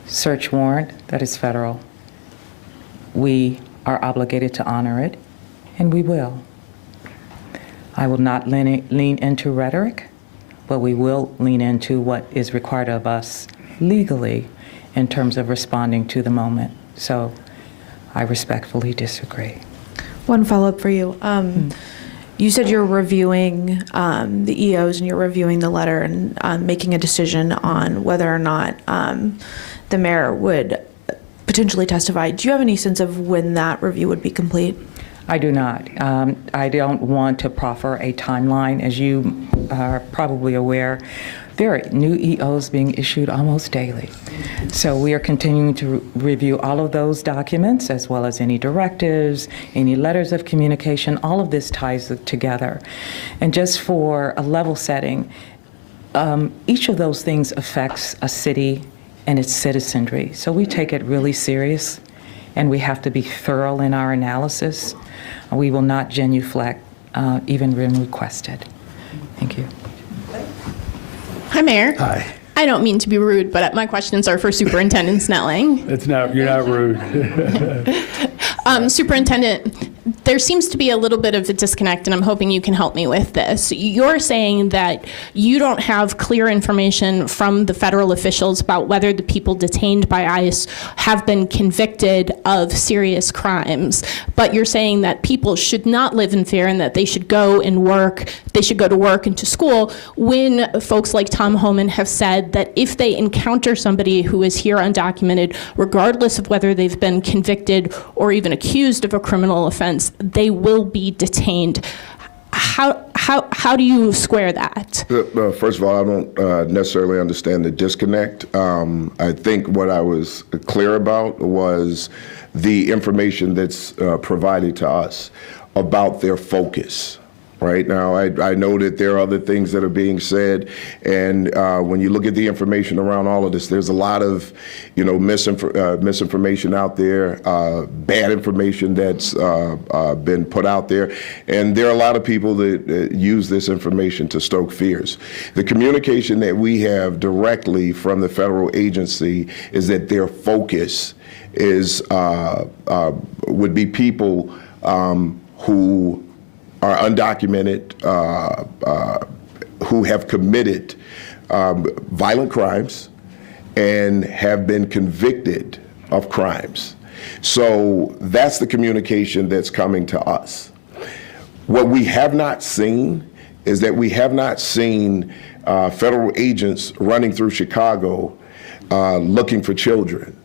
search warrant that is federal. We are obligated to honor it, and we will. I will not lean into rhetoric, but we will lean into what is required of us legally in terms of responding to the moment. So I respectfully disagree. One follow-up for you. You said you're reviewing the EOs and you're reviewing the letter and making a decision on whether or not the mayor would potentially testify. Do you have any sense of when that review would be complete? I do not. I don't want to proffer a timeline. As you are probably aware, there are new EOs being issued almost daily. So we are continuing to review all of those documents, as well as any directives, any letters of communication. All of this ties together. And just for a level setting, each of those things affects a city and its citizenry. So we take it really serious, and we have to be thorough in our analysis. We will not genuflect, even when requested. Thank you. Hi, Mayor. Hi. I don't mean to be rude, but my questions are for Superintendent Snelling. You're not rude. Superintendent, there seems to be a little bit of a disconnect, and I'm hoping you can help me with this. You're saying that you don't have clear information from the federal officials about whether the people detained by ICE have been convicted of serious crimes, but you're saying that people should not live in fear and that they should go and work, they should go to work and to school, when folks like Tom Homan have said that if they encounter somebody who is here undocumented, regardless of whether they've been convicted or even accused of a criminal offense, they will be detained. How do you square that? First of all, I don't necessarily understand the disconnect. I think what I was clear about was the information that's provided to us about their focus. Right now, I know that there are other things that are being said, and when you look at the information around all of this, there's a lot of, misinformation out there, bad information that's been put out there, and there are a lot of people that use this information to stoke fears. The communication that we have directly from the federal agency is that their focus is would be people who are undocumented, who have committed violent crimes and have been convicted of crimes. So that's the communication that's coming to us. What we have not seen is that we have not seen federal agents running through Chicago looking for children.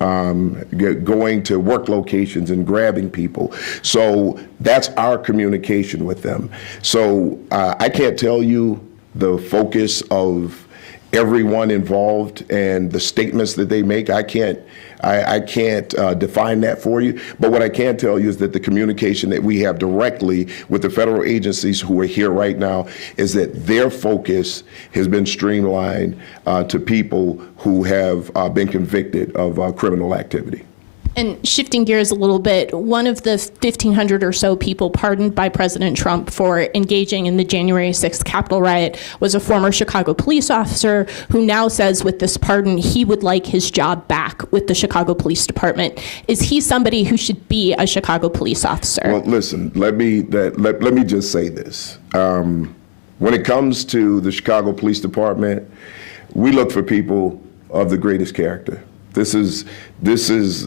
Going to work locations and grabbing people. So that's our communication with them. So I can't tell you the focus of everyone involved and the statements that they make. I can't define that for you. But what I can tell you is that the communication that we have directly with the federal agencies who are here right now is that their focus has been streamlined to people who have been convicted of criminal activity. And shifting gears a little bit, one of the 1,500 or so people pardoned by President Trump for engaging in the January 6th Capitol riot was a former Chicago police officer who now says with this pardon he would like his job back with the Chicago Police Department. Is he somebody who should be a Chicago police officer? Well, listen, let me just say this. When it comes to the Chicago Police Department, we look for people of the greatest character. This is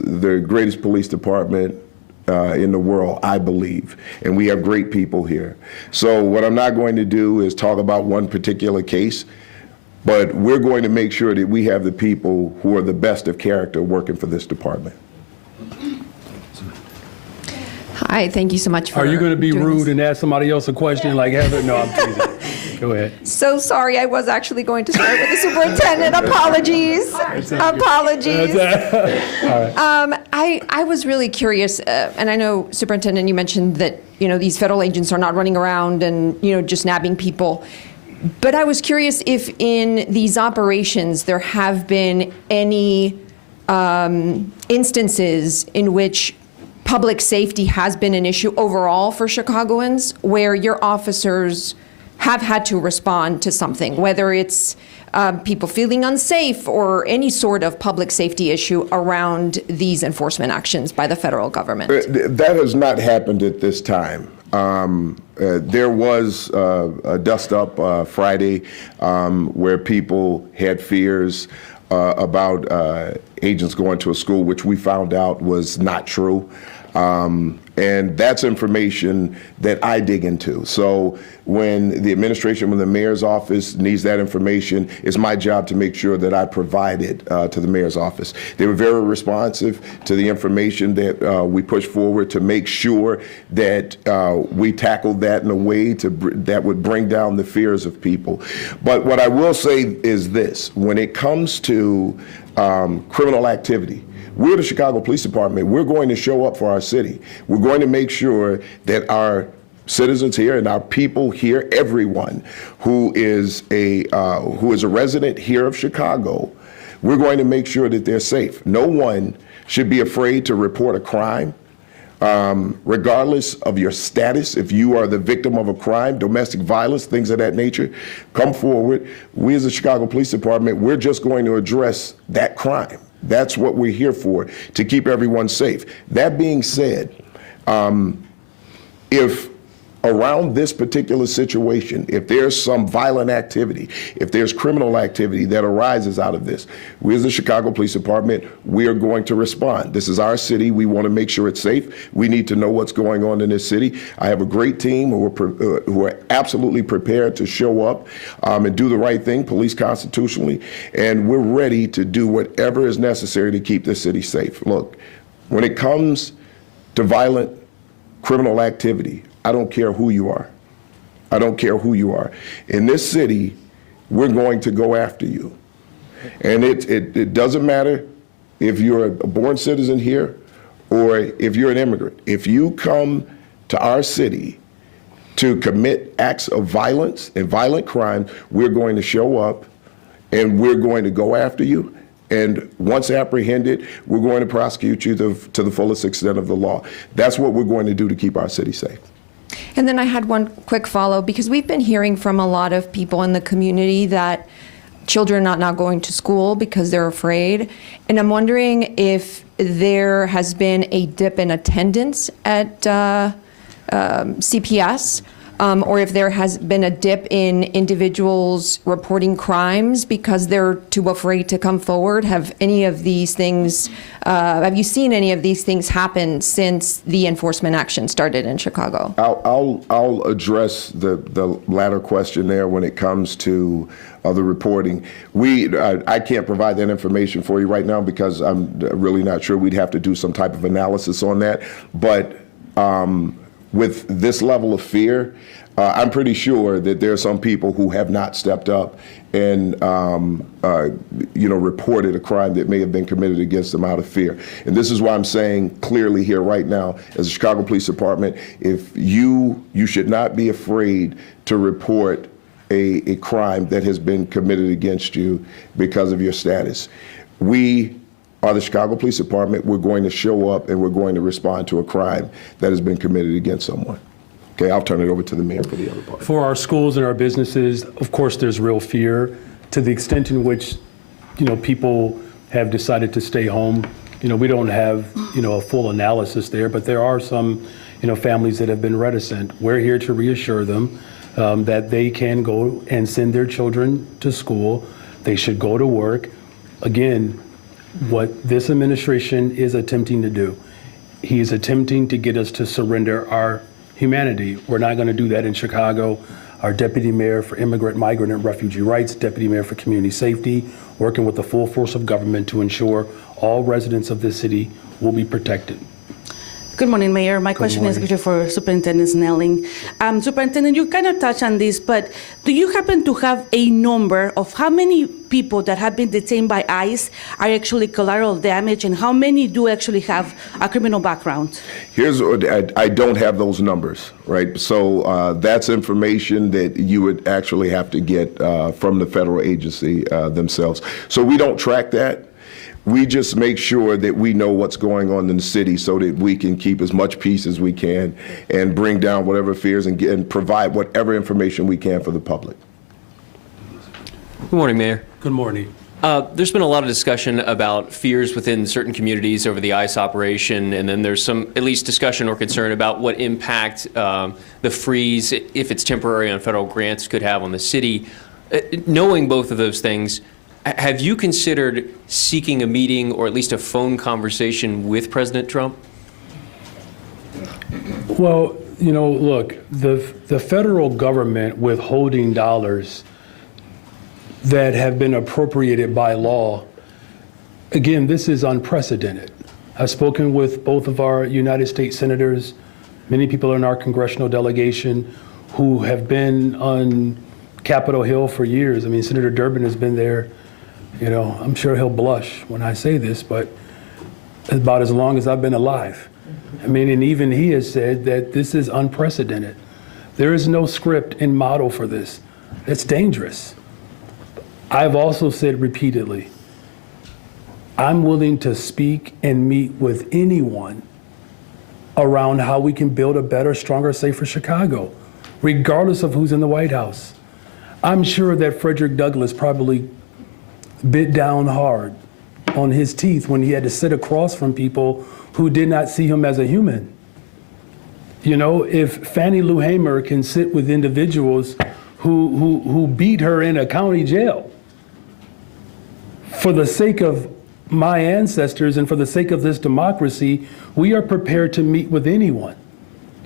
the greatest police department in the world, I believe, and we have great people here. So what I'm not going to do is talk about one particular case. But we're going to make sure that we have the people who are the best of character working for this department. Hi, thank you so much for Are you going to be doing rude this. and ask somebody else a question like Heather? No, I'm teasing. Go ahead. So sorry, I was actually going to start with the superintendent. Apologies. Apologies. All right. I was really curious, and I know, Superintendent, you mentioned that, you know, these federal agents are not running around and, you know, just nabbing people. But I was curious if in these operations there have been any instances in which public safety has been an issue overall for Chicagoans, where your officers have had to respond to something, whether it's people feeling unsafe or any sort of public safety issue around these enforcement actions by the federal government. That has not happened at this time. There was a dust-up Friday where people had fears about agents going to a school, which we found out was not true. And that's information that I dig into. So when the administration, when the mayor's office needs that information, it's my job to make sure that I provide it to the mayor's office. They were very responsive to the information that we pushed forward to make sure that we tackled that in a way that would bring down the fears of people. But what I will say is this: when it comes to criminal activity, we're the Chicago Police Department. We're going to show up for our city. We're going to make sure that our citizens here and our people here, everyone who is a resident here of Chicago, we're going to make sure that they're safe. No one should be afraid to report a crime, regardless of your status. If you are the victim of a crime, domestic violence, things of that nature, come forward. We as the Chicago Police Department, we're just going to address that crime. That's what we're here for, to keep everyone safe. That being said, if around this particular situation, if there's some violent activity, if there's criminal activity that arises out of this, we as the Chicago Police Department, we are going to respond. This is our city. We want to make sure it's safe. We need to know what's going on in this city. I have a great team who are absolutely prepared to show up and do the right thing, police constitutionally, and we're ready to do whatever is necessary to keep this city safe. Look, when it comes to violent criminal activity, I don't care who you are. I don't care who you are. In this city, we're going to go after you. And it doesn't matter if you're a born citizen here or if you're an immigrant. If you come to our city to commit acts of violence and violent crime, we're going to show up and we're going to go after you. And once apprehended, we're going to prosecute you to the fullest extent of the law. That's what we're going to do to keep our city safe. And then I had one quick follow, because we've been hearing from a lot of people in the community that children are not going to school because they're afraid. And I'm wondering if there has been a dip in attendance at CPS, or if there has been a dip in individuals reporting crimes because they're too afraid to come forward. Have any of these things, have you seen any of these things happen since the enforcement action started in Chicago? I'll address the latter question there when it comes to the reporting. I can't provide that information for you right now because I'm really not sure. We'd have to do some type of analysis on that. But with this level of fear, I'm pretty sure that there are some people who have not stepped up and reported a crime that may have been committed against them out of fear. And this is why I'm saying clearly here right now, as the Chicago Police Department, if you should not be afraid to report a crime that has been committed against you because of your status. We are the Chicago Police Department. We're going to show up and we're going to respond to a crime that has been committed against someone. Okay, I'll turn it over to the mayor for the other part. For our schools and our businesses, of course, there's real fear. To the extent in which, people have decided to stay home, we don't have, a full analysis there, but there are some, families that have been reticent. We're here to reassure them that they can go and send their children to school. They should go to work. Again, what this administration is attempting to do, he is attempting to get us to surrender our humanity. We're not going to do that in Chicago. our Deputy Mayor for Immigrant, Migrant, and Refugee Rights, Deputy Mayor for Community Safety, working with the full force of government to ensure all residents of this city will be protected. Good morning, Mayor. My question is actually for Superintendent Snelling. Superintendent, you kind of touched on this, but do you happen to have a number of how many people that have been detained by ICE are actually collateral damage, and how many do actually have a criminal background? Here's what I don't have those numbers, right? So that's information that you would actually have to get from the federal agency themselves. So we don't track that. We just make sure that we know what's going on in the city so that we can keep as much peace as we can and bring down whatever fears and provide whatever information we can for the public. Good morning, Mayor. Good morning. There's been a lot of discussion about fears within certain communities over the ICE operation, and then there's some at least discussion or concern about what impact the freeze, if it's temporary on federal grants, could have on the city. Knowing both of those things, have you considered seeking a meeting or at least a phone conversation with President Trump? Well, you know, look, the federal government withholding dollars that have been appropriated by law, again, this is unprecedented. I've spoken with both of our United States senators, many people in our congressional delegation who have been on Capitol Hill for years. I mean, Senator Durbin has been there. You know, I'm sure he'll blush when I say this, but about as long as I've been alive. I mean, and even he has said that this is unprecedented. There is no script and model for this. It's dangerous. I've also said repeatedly, I'm willing to speak and meet with anyone around how we can build a better, stronger, safer Chicago, regardless of who's in the White House. I'm sure that Frederick Douglass probably bit down hard on his teeth when he had to sit across from people who did not see him as a human. You know, if Fannie Lou Hamer can sit with individuals who beat her in a county jail for the sake of my ancestors and for the sake of this democracy, we are prepared to meet with anyone.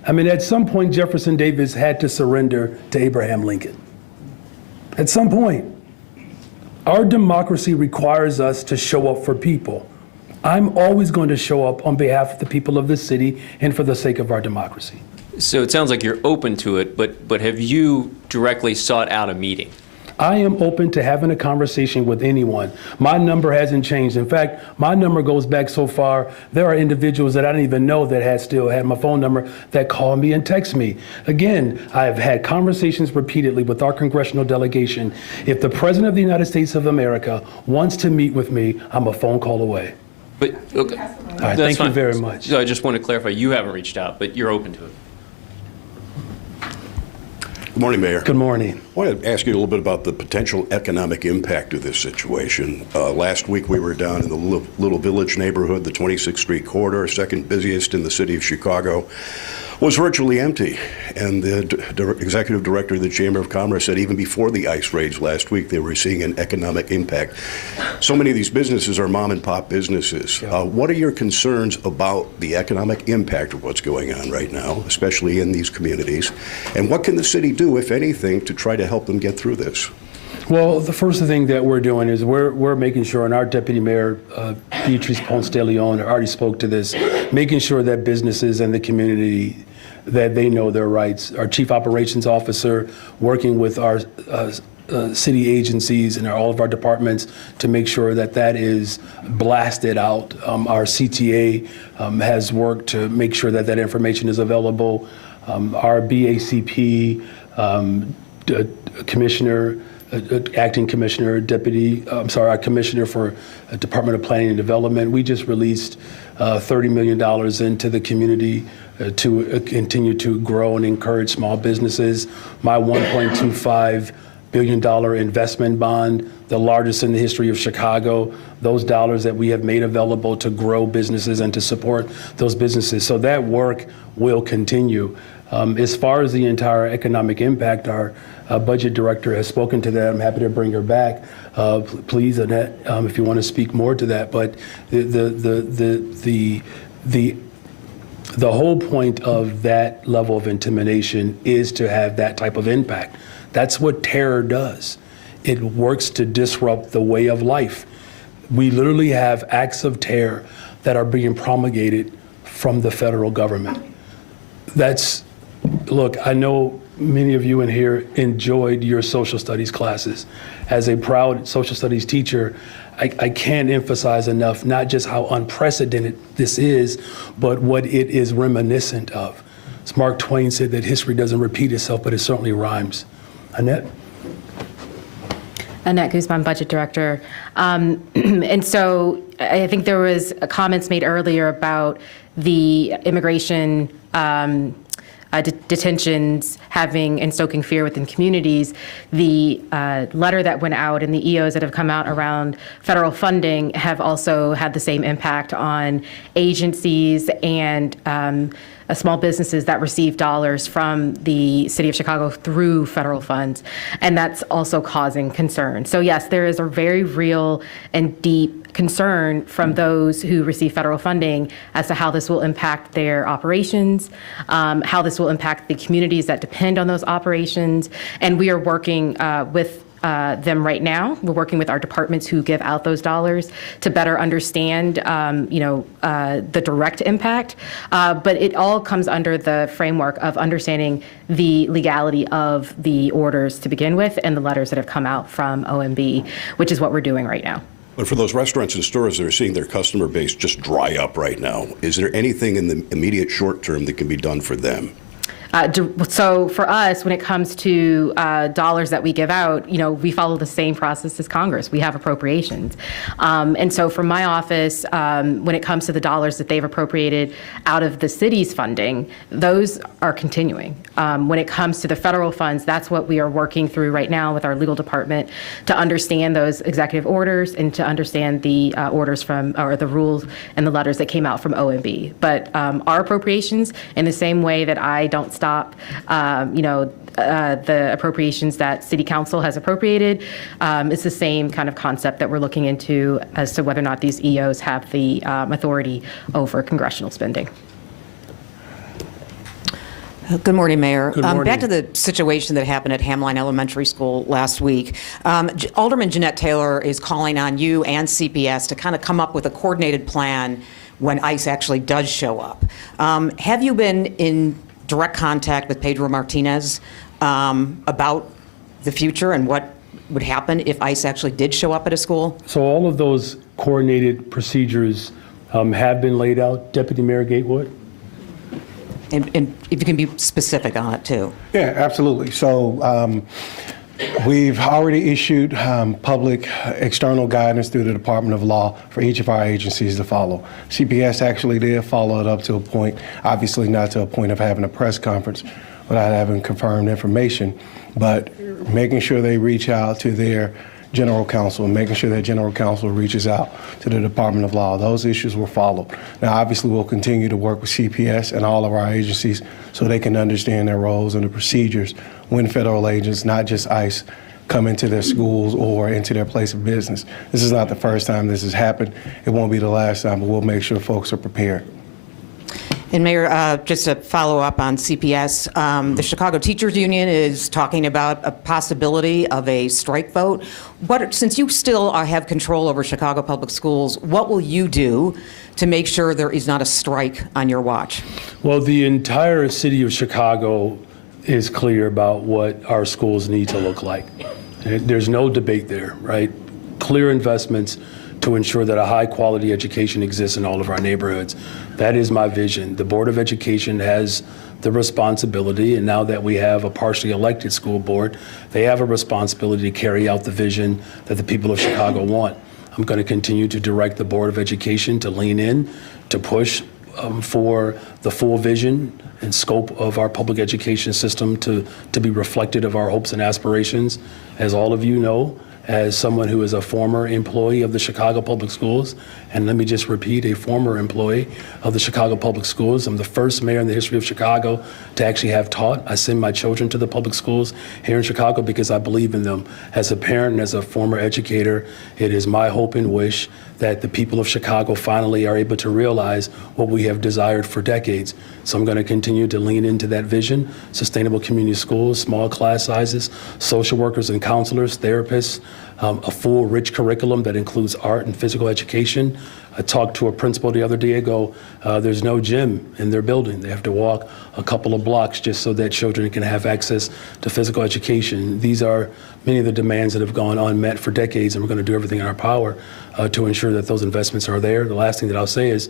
I mean, at some point, Jefferson Davis had to surrender to Abraham Lincoln. At some point. Our democracy requires us to show up for people. I'm always going to show up on behalf of the people of this city and for the sake of our democracy. So it sounds like you're open to it, but have you directly sought out a meeting? I am open to having a conversation with anyone. My number hasn't changed. In fact, my number goes back so far, there are individuals that I didn't even know that still had my phone number that call me and text me. Again, I've had conversations repeatedly with our congressional delegation. If the President of the United States of America wants to meet with me, I'm a phone call away. But okay. All right, thank you very much. So I just want to clarify, you haven't reached out, but you're open to it. Good morning, Mayor. Good morning. I want to ask you a little bit about the potential economic impact of this situation. Last week we were down in the Little Village neighborhood, the 26th Street corridor, second busiest in the city of Chicago, was virtually empty. And the executive director of the Chamber of Commerce said even before the ICE raids last week, they were seeing an economic impact. So many of these businesses are mom and pop businesses. What are your concerns about the economic impact of what's going on right now, especially in these communities? And what can the city do, if anything, to try to help them get through this? Well, the first thing that we're doing is we're making sure, and our Deputy Mayor, Beatrice Ponce de Leon, already spoke to this, making sure that businesses and the community, that they know their rights. Our Chief Operations Officer working with our city agencies and all of our departments to make sure that that is blasted out. Our CTA has worked to make sure that that information is available. Our BACP commissioner, acting commissioner, our commissioner for Department of Planning and Development. We just released $30 million into the community to continue to grow and encourage small businesses. My $1.25 billion investment bond, the largest in the history of Chicago, those dollars that we have made available to grow businesses and to support those businesses. So that work will continue. As far as the entire economic impact, our budget director has spoken to that. I'm happy to bring her back. Please, Annette, if you want to speak more to that. But The whole point of that level of intimidation is to have that type of impact. That's what terror does. It works to disrupt the way of life. We literally have acts of terror that are being promulgated from the federal government. Look, I know many of you in here enjoyed your social studies classes. As a proud social studies teacher, I can't emphasize enough not just how unprecedented this is, but what it is reminiscent of. As Mark Twain said that history doesn't repeat itself, but it certainly rhymes. Annette? Annette Guzman, Budget Director. And so I think there was comments made earlier about the immigration detentions having and stoking fear within communities. The letter that went out and the EOs that have come out around federal funding have also had the same impact on agencies and small businesses that receive dollars from the city of Chicago through federal funds. And that's also causing concern. So yes, there is a very real and deep concern from those who receive federal funding as to how this will impact their operations, how this will impact the communities that depend on those operations. And we are working with them right now. We're working with our departments who give out those dollars to better understand, the direct impact. But it all comes under the framework of understanding the legality of the orders to begin with and the letters that have come out from OMB, which is what we're doing right now. But for those restaurants and stores that are seeing their customer base just dry up right now, is there anything in the immediate short term that can be done for them? So for us, when it comes to dollars that we give out, we follow the same process as Congress. We have appropriations. And so from my office, when it comes to the dollars that they've appropriated out of the city's funding, those are continuing. When it comes to the federal funds, that's what we are working through right now with our legal department to understand those executive orders and to understand the orders or the rules and the letters that came out from OMB. But our appropriations, in the same way that I don't stop the appropriations that City Council has appropriated, it's the same kind of concept that we're looking into as to whether or not these EOs have the authority over congressional spending. Good morning, Mayor. Good morning. Back to the situation that happened at Hamline Elementary School last week. Alderman Jeanette Taylor is calling on you and CPS to kind of come up with a coordinated plan when ICE actually does show up. Have you been in direct contact with Pedro Martinez about the future and what would happen if ICE actually did show up at a school? So all of those coordinated procedures have been laid out, Deputy Mayor Gatewood? And if you can be specific on it, too. Yeah, absolutely. So we've already issued public external guidance through the Department of Law for each of our agencies to follow. CPS actually did follow it up to a point, obviously not to a point of having a press conference without having confirmed information, but making sure they reach out to their general counsel and making sure that general counsel reaches out to the Department of Law. Those issues were followed. Now, obviously, we'll continue to work with CPS and all of our agencies so they can understand their roles and the procedures when federal agents, not just ICE, come into their schools or into their place of business. This is not the first time this has happened. It won't be the last time, but we'll make sure folks are prepared. And Mayor, just to follow up on CPS, the Chicago Teachers Union is talking about a possibility of a strike vote. Since you still have control over Chicago Public Schools, what will you do to make sure there is not a strike on your watch? Well, the entire city of Chicago is clear about what our schools need to look like. There's no debate there, right? Clear investments to ensure that a high-quality education exists in all of our neighborhoods. That is my vision. The Board of Education has the responsibility, and now that we have a partially elected school board, they have a responsibility to carry out the vision that the people of Chicago want. I'm going to continue to direct the Board of Education to lean in, to push for the full vision and scope of our public education system to be reflected of our hopes and aspirations. As all of you know, as someone who is a former employee of the Chicago Public Schools, and let me just repeat, a former employee of the Chicago Public Schools. I'm the first mayor in the history of Chicago to actually have taught. I send my children to the public schools here in Chicago because I believe in them. As a parent and as a former educator, it is my hope and wish that the people of Chicago finally are able to realize what we have desired for decades. So I'm going to continue to lean into that vision: sustainable community schools, small class sizes, social workers and counselors, therapists, a full, rich curriculum that includes art and physical education. I talked to a principal the other day ago. There's no gym in their building. They have to walk a couple of blocks just so that children can have access to physical education. These are many of the demands that have gone unmet for decades, and we're going to do everything in our power to ensure that those investments are there. The last thing that I'll say is,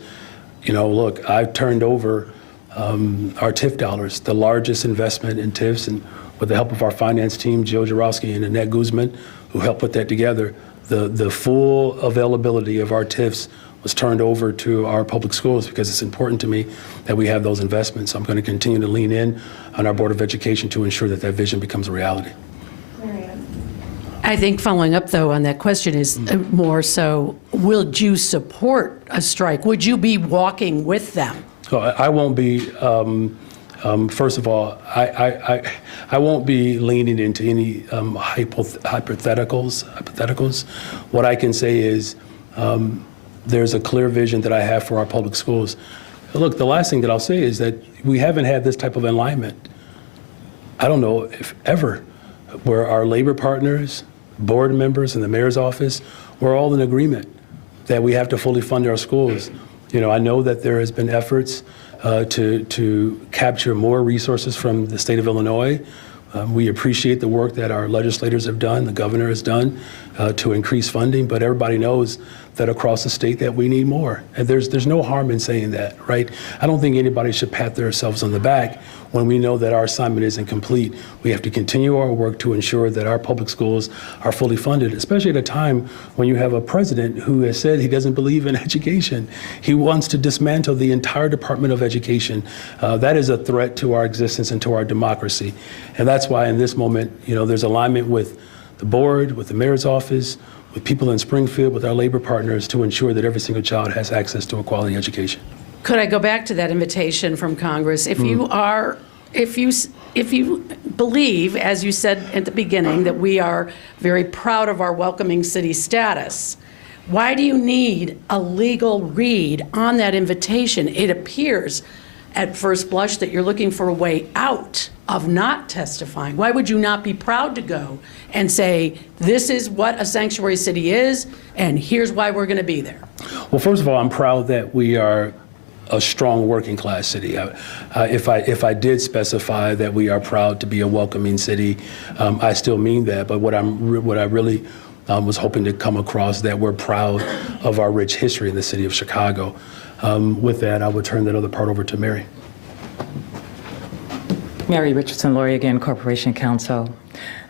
look, I've turned over our TIF dollars, the largest investment in TIFs, and with the help of our finance team, Joe Jarowski and Annette Guzman, who helped put that together, the full availability of our TIFs was turned over to our public schools because it's important to me that we have those investments. I'm going to continue to lean in on our Board of Education to ensure that that vision becomes a reality. I think following up, though, on that question is more so, would you support a strike? Would you be walking with them? So I won't be, first of all, I won't be leaning into any hypotheticals. What I can say is there's a clear vision that I have for our public schools. Look, the last thing that I'll say is that we haven't had this type of alignment, I don't know if ever, where our labor partners, board members, and the mayor's office, we're all in agreement that we have to fully fund our schools. I know that there has been efforts to capture more resources from the state of Illinois. We appreciate the work that our legislators have done, the governor has done to increase funding, but everybody knows that across the state that we need more. And there's no harm in saying that, right? I don't think anybody should pat themselves on the back when we know that our assignment isn't complete. We have to continue our work to ensure that our public schools are fully funded, especially at a time when you have a president who has said he doesn't believe in education. He wants to dismantle the entire Department of Education. That is a threat to our existence and to our democracy. And that's why in this moment, there's alignment with the board, with the mayor's office, with people in Springfield, with our labor partners to ensure that every single child has access to a quality education. Could I go back to that invitation from Congress? If you believe, as you said at the beginning, that we are very proud of our welcoming city status, why do you need a legal read on that invitation? It appears at first blush that you're looking for a way out of not testifying. Why would you not be proud to go and say, this is what a sanctuary city is, and here's why we're going to be there? Well, first of all, I'm proud that we are a strong working class city. If I did specify that we are proud to be a welcoming city, I still mean that. But what I really was hoping to come across, that we're proud of our rich history in the city of Chicago. With that, I would turn that other part over to Mary. Mary Richardson, Laurie again, Corporation Counsel.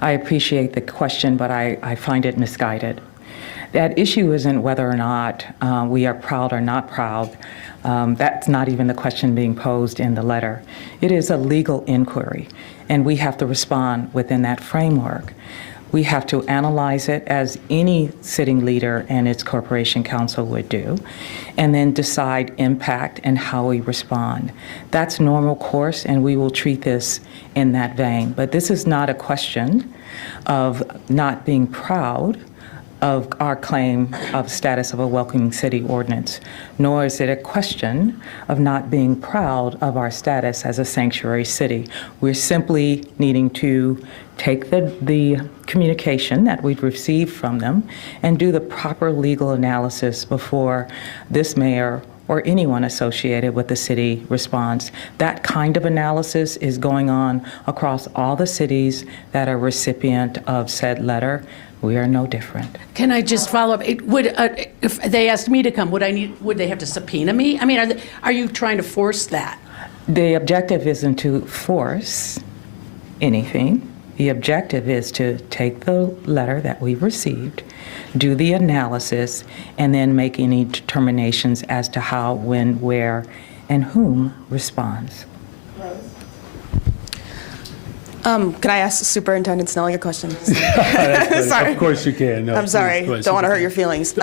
I appreciate the question, but I find it misguided. That issue isn't whether or not we are proud or not proud. That's not even the question being posed in the letter. It is a legal inquiry, and we have to respond within that framework. We have to analyze it as any sitting leader and its corporation counsel would do, and then decide impact and how we respond. That's normal course, and we will treat this in that vein. But this is not a question of not being proud of our claim of status of a welcoming city ordinance, nor is it a question of not being proud of our status as a sanctuary city. We're simply needing to take the communication that we've received from them and do the proper legal analysis before this mayor or anyone associated with the city responds. That kind of analysis is going on across all the cities that are recipient of said letter. We are no different. Can I just follow up? If they asked me to come, would they have to subpoena me? I mean, are you trying to force that? The objective isn't to force anything. The objective is to take the letter that we've received, do the analysis, and then make any determinations as to how, when, where, and whom responds. Can I ask Superintendent Snelling a question? Sorry. Of course you can. No, I'm sorry. please, Don't want to hurt your feelings.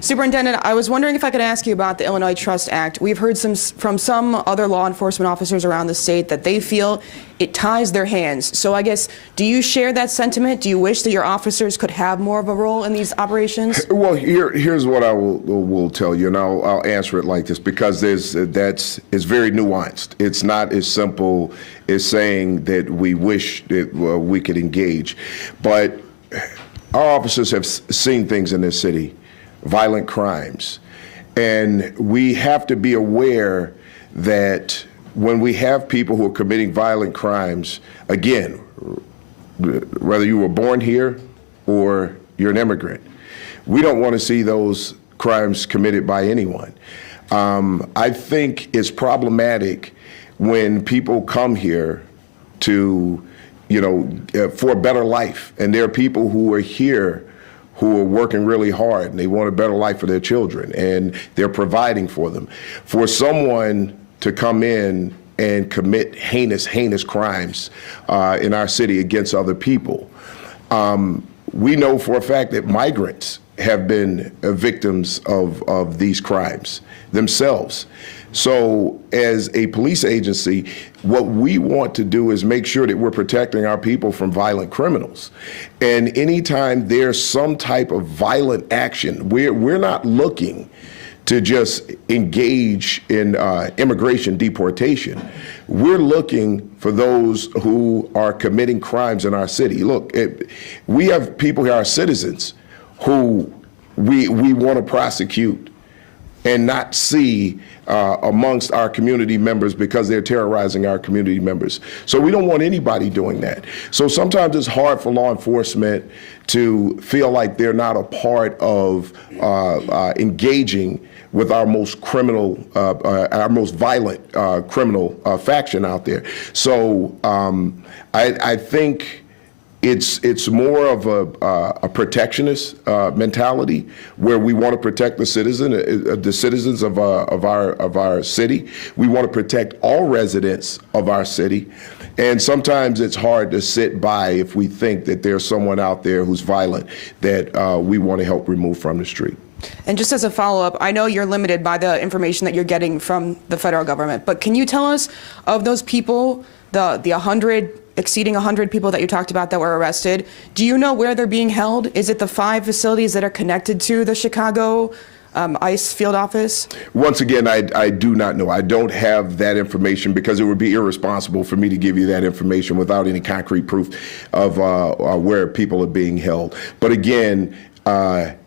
Superintendent, I was wondering if I could ask you about the Illinois Trust Act. We've heard from some other law enforcement officers around the state that they feel it ties their hands. So I guess, do you share that sentiment? Do you wish that your officers could have more of a role in these operations? Well, here's what I will tell you, and I'll answer it like this, because it's very nuanced. It's not as simple as saying that we wish that we could engage. But our officers have seen things in this city, violent crimes, and we have to be aware that when we have people who are committing violent crimes, again, whether you were born here or you're an immigrant, we don't want to see those crimes committed by anyone. I think it's problematic when people come here to, for a better life, and there are people who are here who are working really hard and they want a better life for their children and they're providing for them. For someone to come in and commit heinous crimes in our city against other people, we know for a fact that migrants have been victims of these crimes themselves. So as a police agency, what we want to do is make sure that we're protecting our people from violent criminals. And anytime there's some type of violent action, we're not looking to just engage in immigration deportation. We're looking for those who are committing crimes in our city. Look, we have people here, our citizens, who we want to prosecute and not see amongst our community members because they're terrorizing our community members. So we don't want anybody doing that. So sometimes it's hard for law enforcement to feel like they're not a part of engaging with our most criminal, our most violent criminal faction out there. So I think it's more of a protectionist mentality where we want to protect the citizens of our city. We want to protect all residents of our city. And sometimes it's hard to sit by if we think that there's someone out there who's violent that we want to help remove from the street. And just as a follow-up, I know you're limited by the information that you're getting from the federal government, but can you tell us of those people, exceeding 100 people that you talked about that were arrested, do you know where they're being held? Is it the 5 facilities that are connected to the Chicago ICE field office? Once again, I do not know. I don't have that information because it would be irresponsible for me to give you that information without any concrete proof of where people are being held. But again,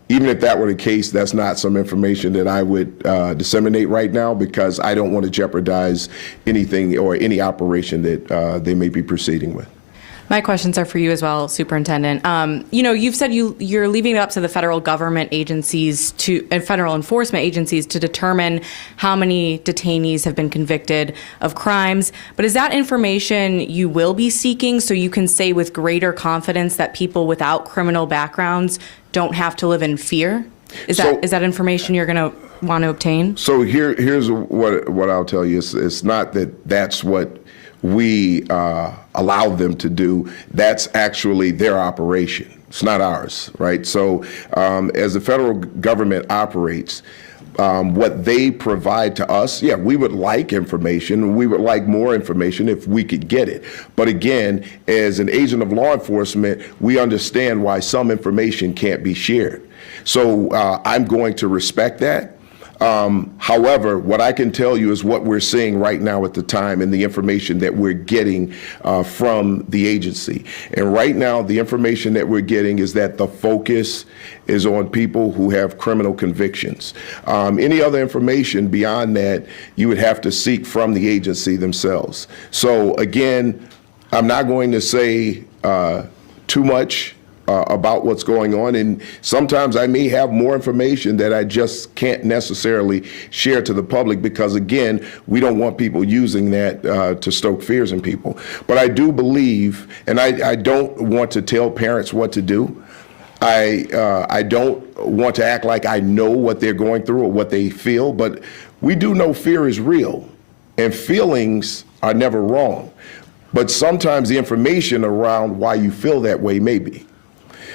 even if that were the case, that's not some information that I would disseminate right now because I don't want to jeopardize anything or any operation that they may be proceeding with. My questions are for you as well, Superintendent. You've said you're leaving it up to the federal government agencies and federal enforcement agencies to determine how many detainees have been convicted of crimes. But is that information you will be seeking so you can say with greater confidence that people without criminal backgrounds don't have to live in fear? Is that information you're going to want to obtain? So here's what I'll tell you. It's not that that's what we allow them to do. That's actually their operation. It's not ours, right? So as the federal government operates, what they provide to us, yeah, we would like information. We would like more information if we could get it. But again, as an agent of law enforcement, we understand why some information can't be shared. So I'm going to respect that. However, what I can tell you is what we're seeing right now at the time and the information that we're getting from the agency. And right now, the information that we're getting is that the focus is on people who have criminal convictions. Any other information beyond that, you would have to seek from the agency themselves. So again, I'm not going to say too much about what's going on, and sometimes I may have more information that I just can't necessarily share to the public because, again, we don't want people using that to stoke fears in people. But I do believe, and I don't want to tell parents what to do. I don't want to act like I know what they're going through or what they feel, but we do know fear is real, and feelings are never wrong. but sometimes the information around why you feel that way may be.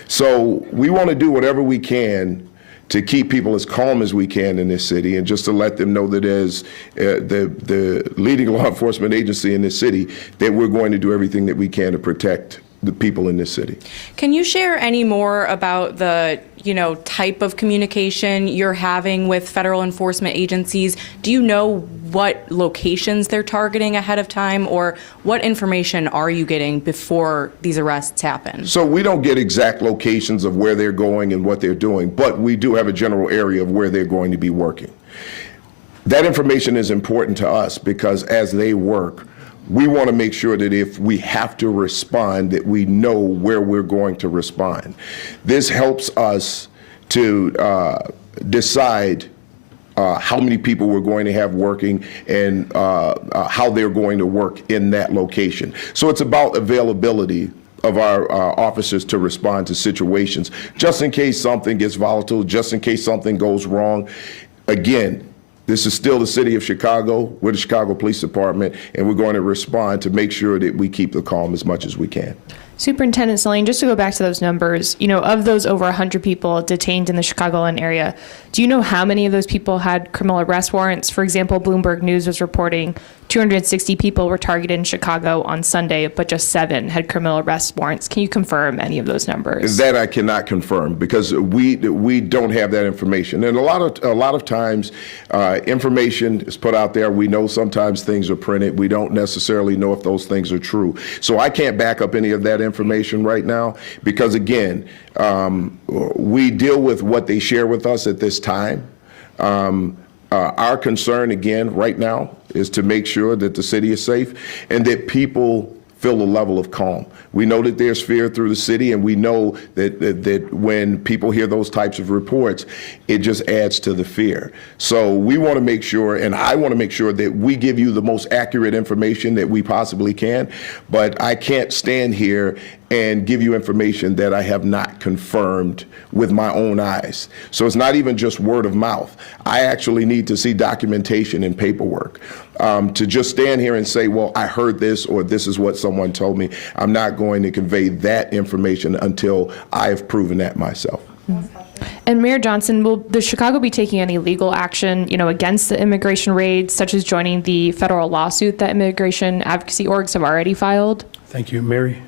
So we want to do whatever we can to keep people as calm as we can in this city, and just to let them know that as the leading law enforcement agency in this city, that we're going to do everything that we can to protect the people in this city. Can you share any more about the, type of communication you're having with federal enforcement agencies? Do you know what locations they're targeting ahead of time, or what information are you getting before these arrests happen? So we don't get exact locations of where they're going and what they're doing, but we do have a general area of where they're going to be working. That information is important to us because as they work, we want to make sure that if we have to respond, that we know where we're going to respond. This helps us to decide how many people we're going to have working and how they're going to work in that location. So it's about availability of our officers to respond to situations, just in case something gets volatile, just in case something goes wrong. Again, this is still the city of Chicago. We're the Chicago Police Department, and we're going to respond to make sure that we keep the calm as much as we can. Superintendent Snelling, just to go back to those numbers, of those over 100 people detained in the Chicagoland area, do you know how many of those people had criminal arrest warrants? For example, Bloomberg News was reporting 260 people were targeted in Chicago on Sunday, but just 7 had criminal arrest warrants. Can you confirm any of those numbers? That I cannot confirm because we don't have that information. And a lot of times, information is put out there. We know sometimes things are printed. We don't necessarily know if those things are true. So I can't back up any of that information right now because, again, we deal with what they share with us at this time. Our concern, again, right now, is to make sure that the city is safe and that people feel a level of calm. We know that there's fear through the city, and we know that when people hear those types of reports, it just adds to the fear. So we want to make sure, and I want to make sure that we give you the most accurate information that we possibly can, but I can't stand here and give you information that I have not confirmed with my own eyes. So it's not even just word of mouth. I actually need to see documentation and paperwork. To just stand here and say, well, I heard this or this is what someone told me, I'm not going to convey that information until I have proven that myself. And Mayor Johnson, will the Chicago be taking any legal action, against the immigration raids, such as joining the federal lawsuit that immigration advocacy orgs have already filed? Thank you. Mary?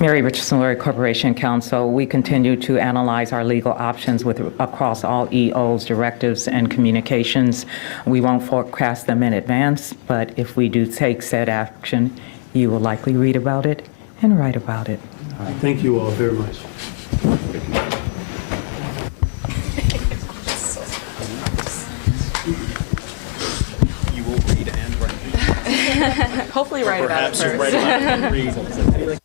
Mary Richardson Laurie Corporation Counsel, we continue to analyze our legal options across all EOs, directives, and communications. We won't forecast them in advance, but if we do take said action, you will likely read about it and write about it. All right. Thank you all very much. Hopefully write about it first.